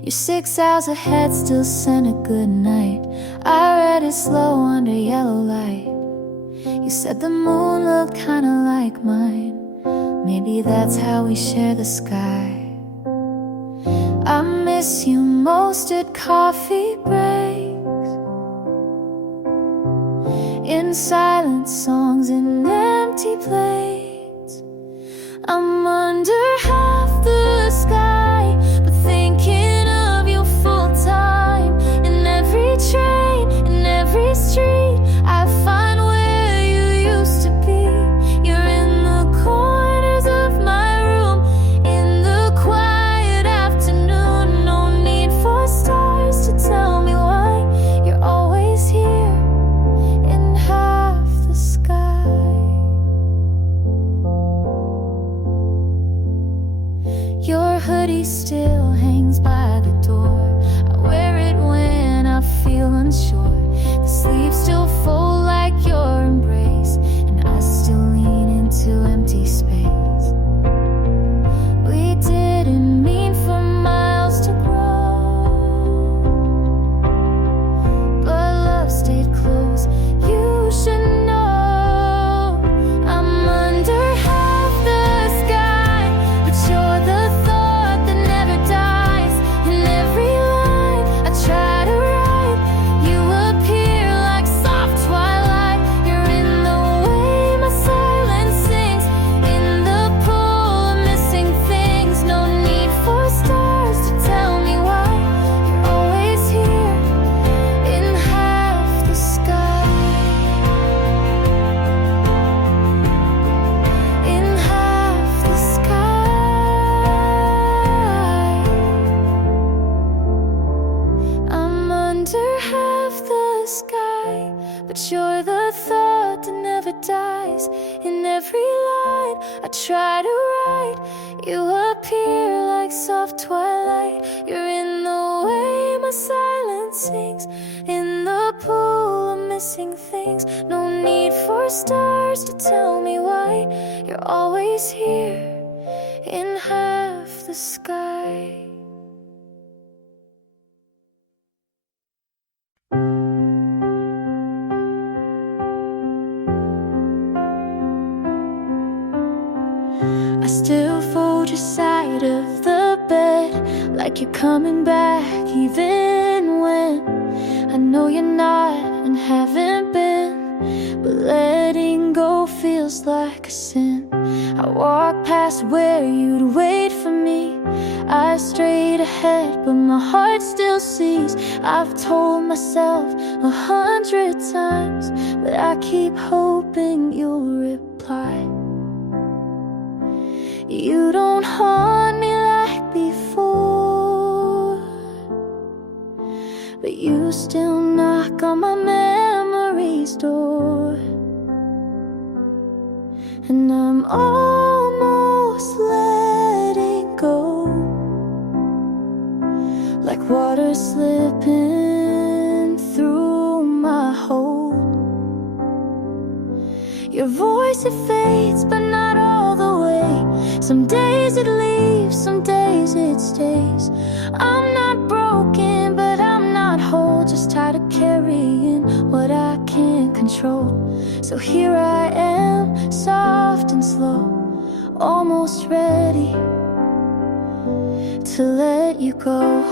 You're 6 hours ahead, still sent a good night. I read it slow under yellow light. You said the moon looked kinda like mine. Maybe that's how we share the sky. I miss you most at coffee breaks, in silent songs and empty plates. I'm under half the sky, but thinking of you full time. In every train, in every street, I find where you used to be. You're in the corners of my room, in the quiet afternoon. No need for stars to tell me why you're always here in half the sky. Your hoodie still hangs by the door. I wear it when I feel unsure. The sleeves still fold like your embrace, and I still lean into empty space. We didn't mean for miles to grow, but love stayed close. You should know I'm under half the sky, but you're the thought that never dies. In every line I try to write, you appear like soft twilight. You're in the way my silence sings, in the pool of missing things. No need for stars to tell me why you're always here in half the sky. In half the sky. I'm under half the sky, but you're the thought that never dies. In every line I try to write, you appear like soft twilight. You're in the way my silence sings, in the pool of missing things. No need for stars to tell me why you're always here in half the sky. I still fold your side of the bed, like you're coming back even when I know you're not and haven't been. But letting go feels like a sin. I walk past where you'd wait for me. I strayed ahead, but my heart still sees. I've told myself 100 times, but I keep hoping you'll reply. You don't haunt me like before, but you still knock on my memory's door. And I'm almost letting go, like water slipping through my hold. Your voice, it fades, but not all the way. Some days it leaves, some days it stays. I'm not broken, but I'm not whole, just tired of carrying what I can't control. So here I am, soft and slow, almost ready to let you go.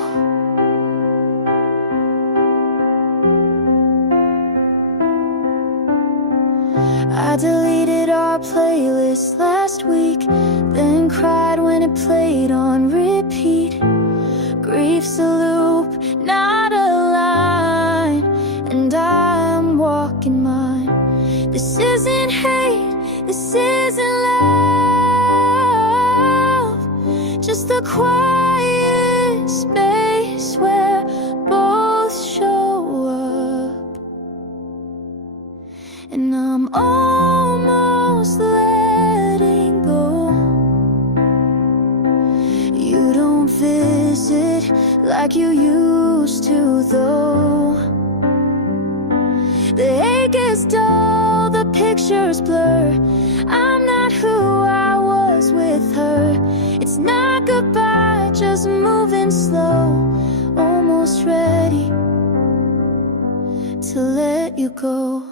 I deleted our playlist last week, then cried when it played on repeat. Grief's a loop, not a line, and I'm walking mine. This isn't hate, this isn't love, just a quiet space where both show up. And I'm almost letting go. You don't visit like you used to, though. The ache is dull, the pictures blur. I'm not who I was with her. It's not goodbye, just moving slow, almost ready to let you go.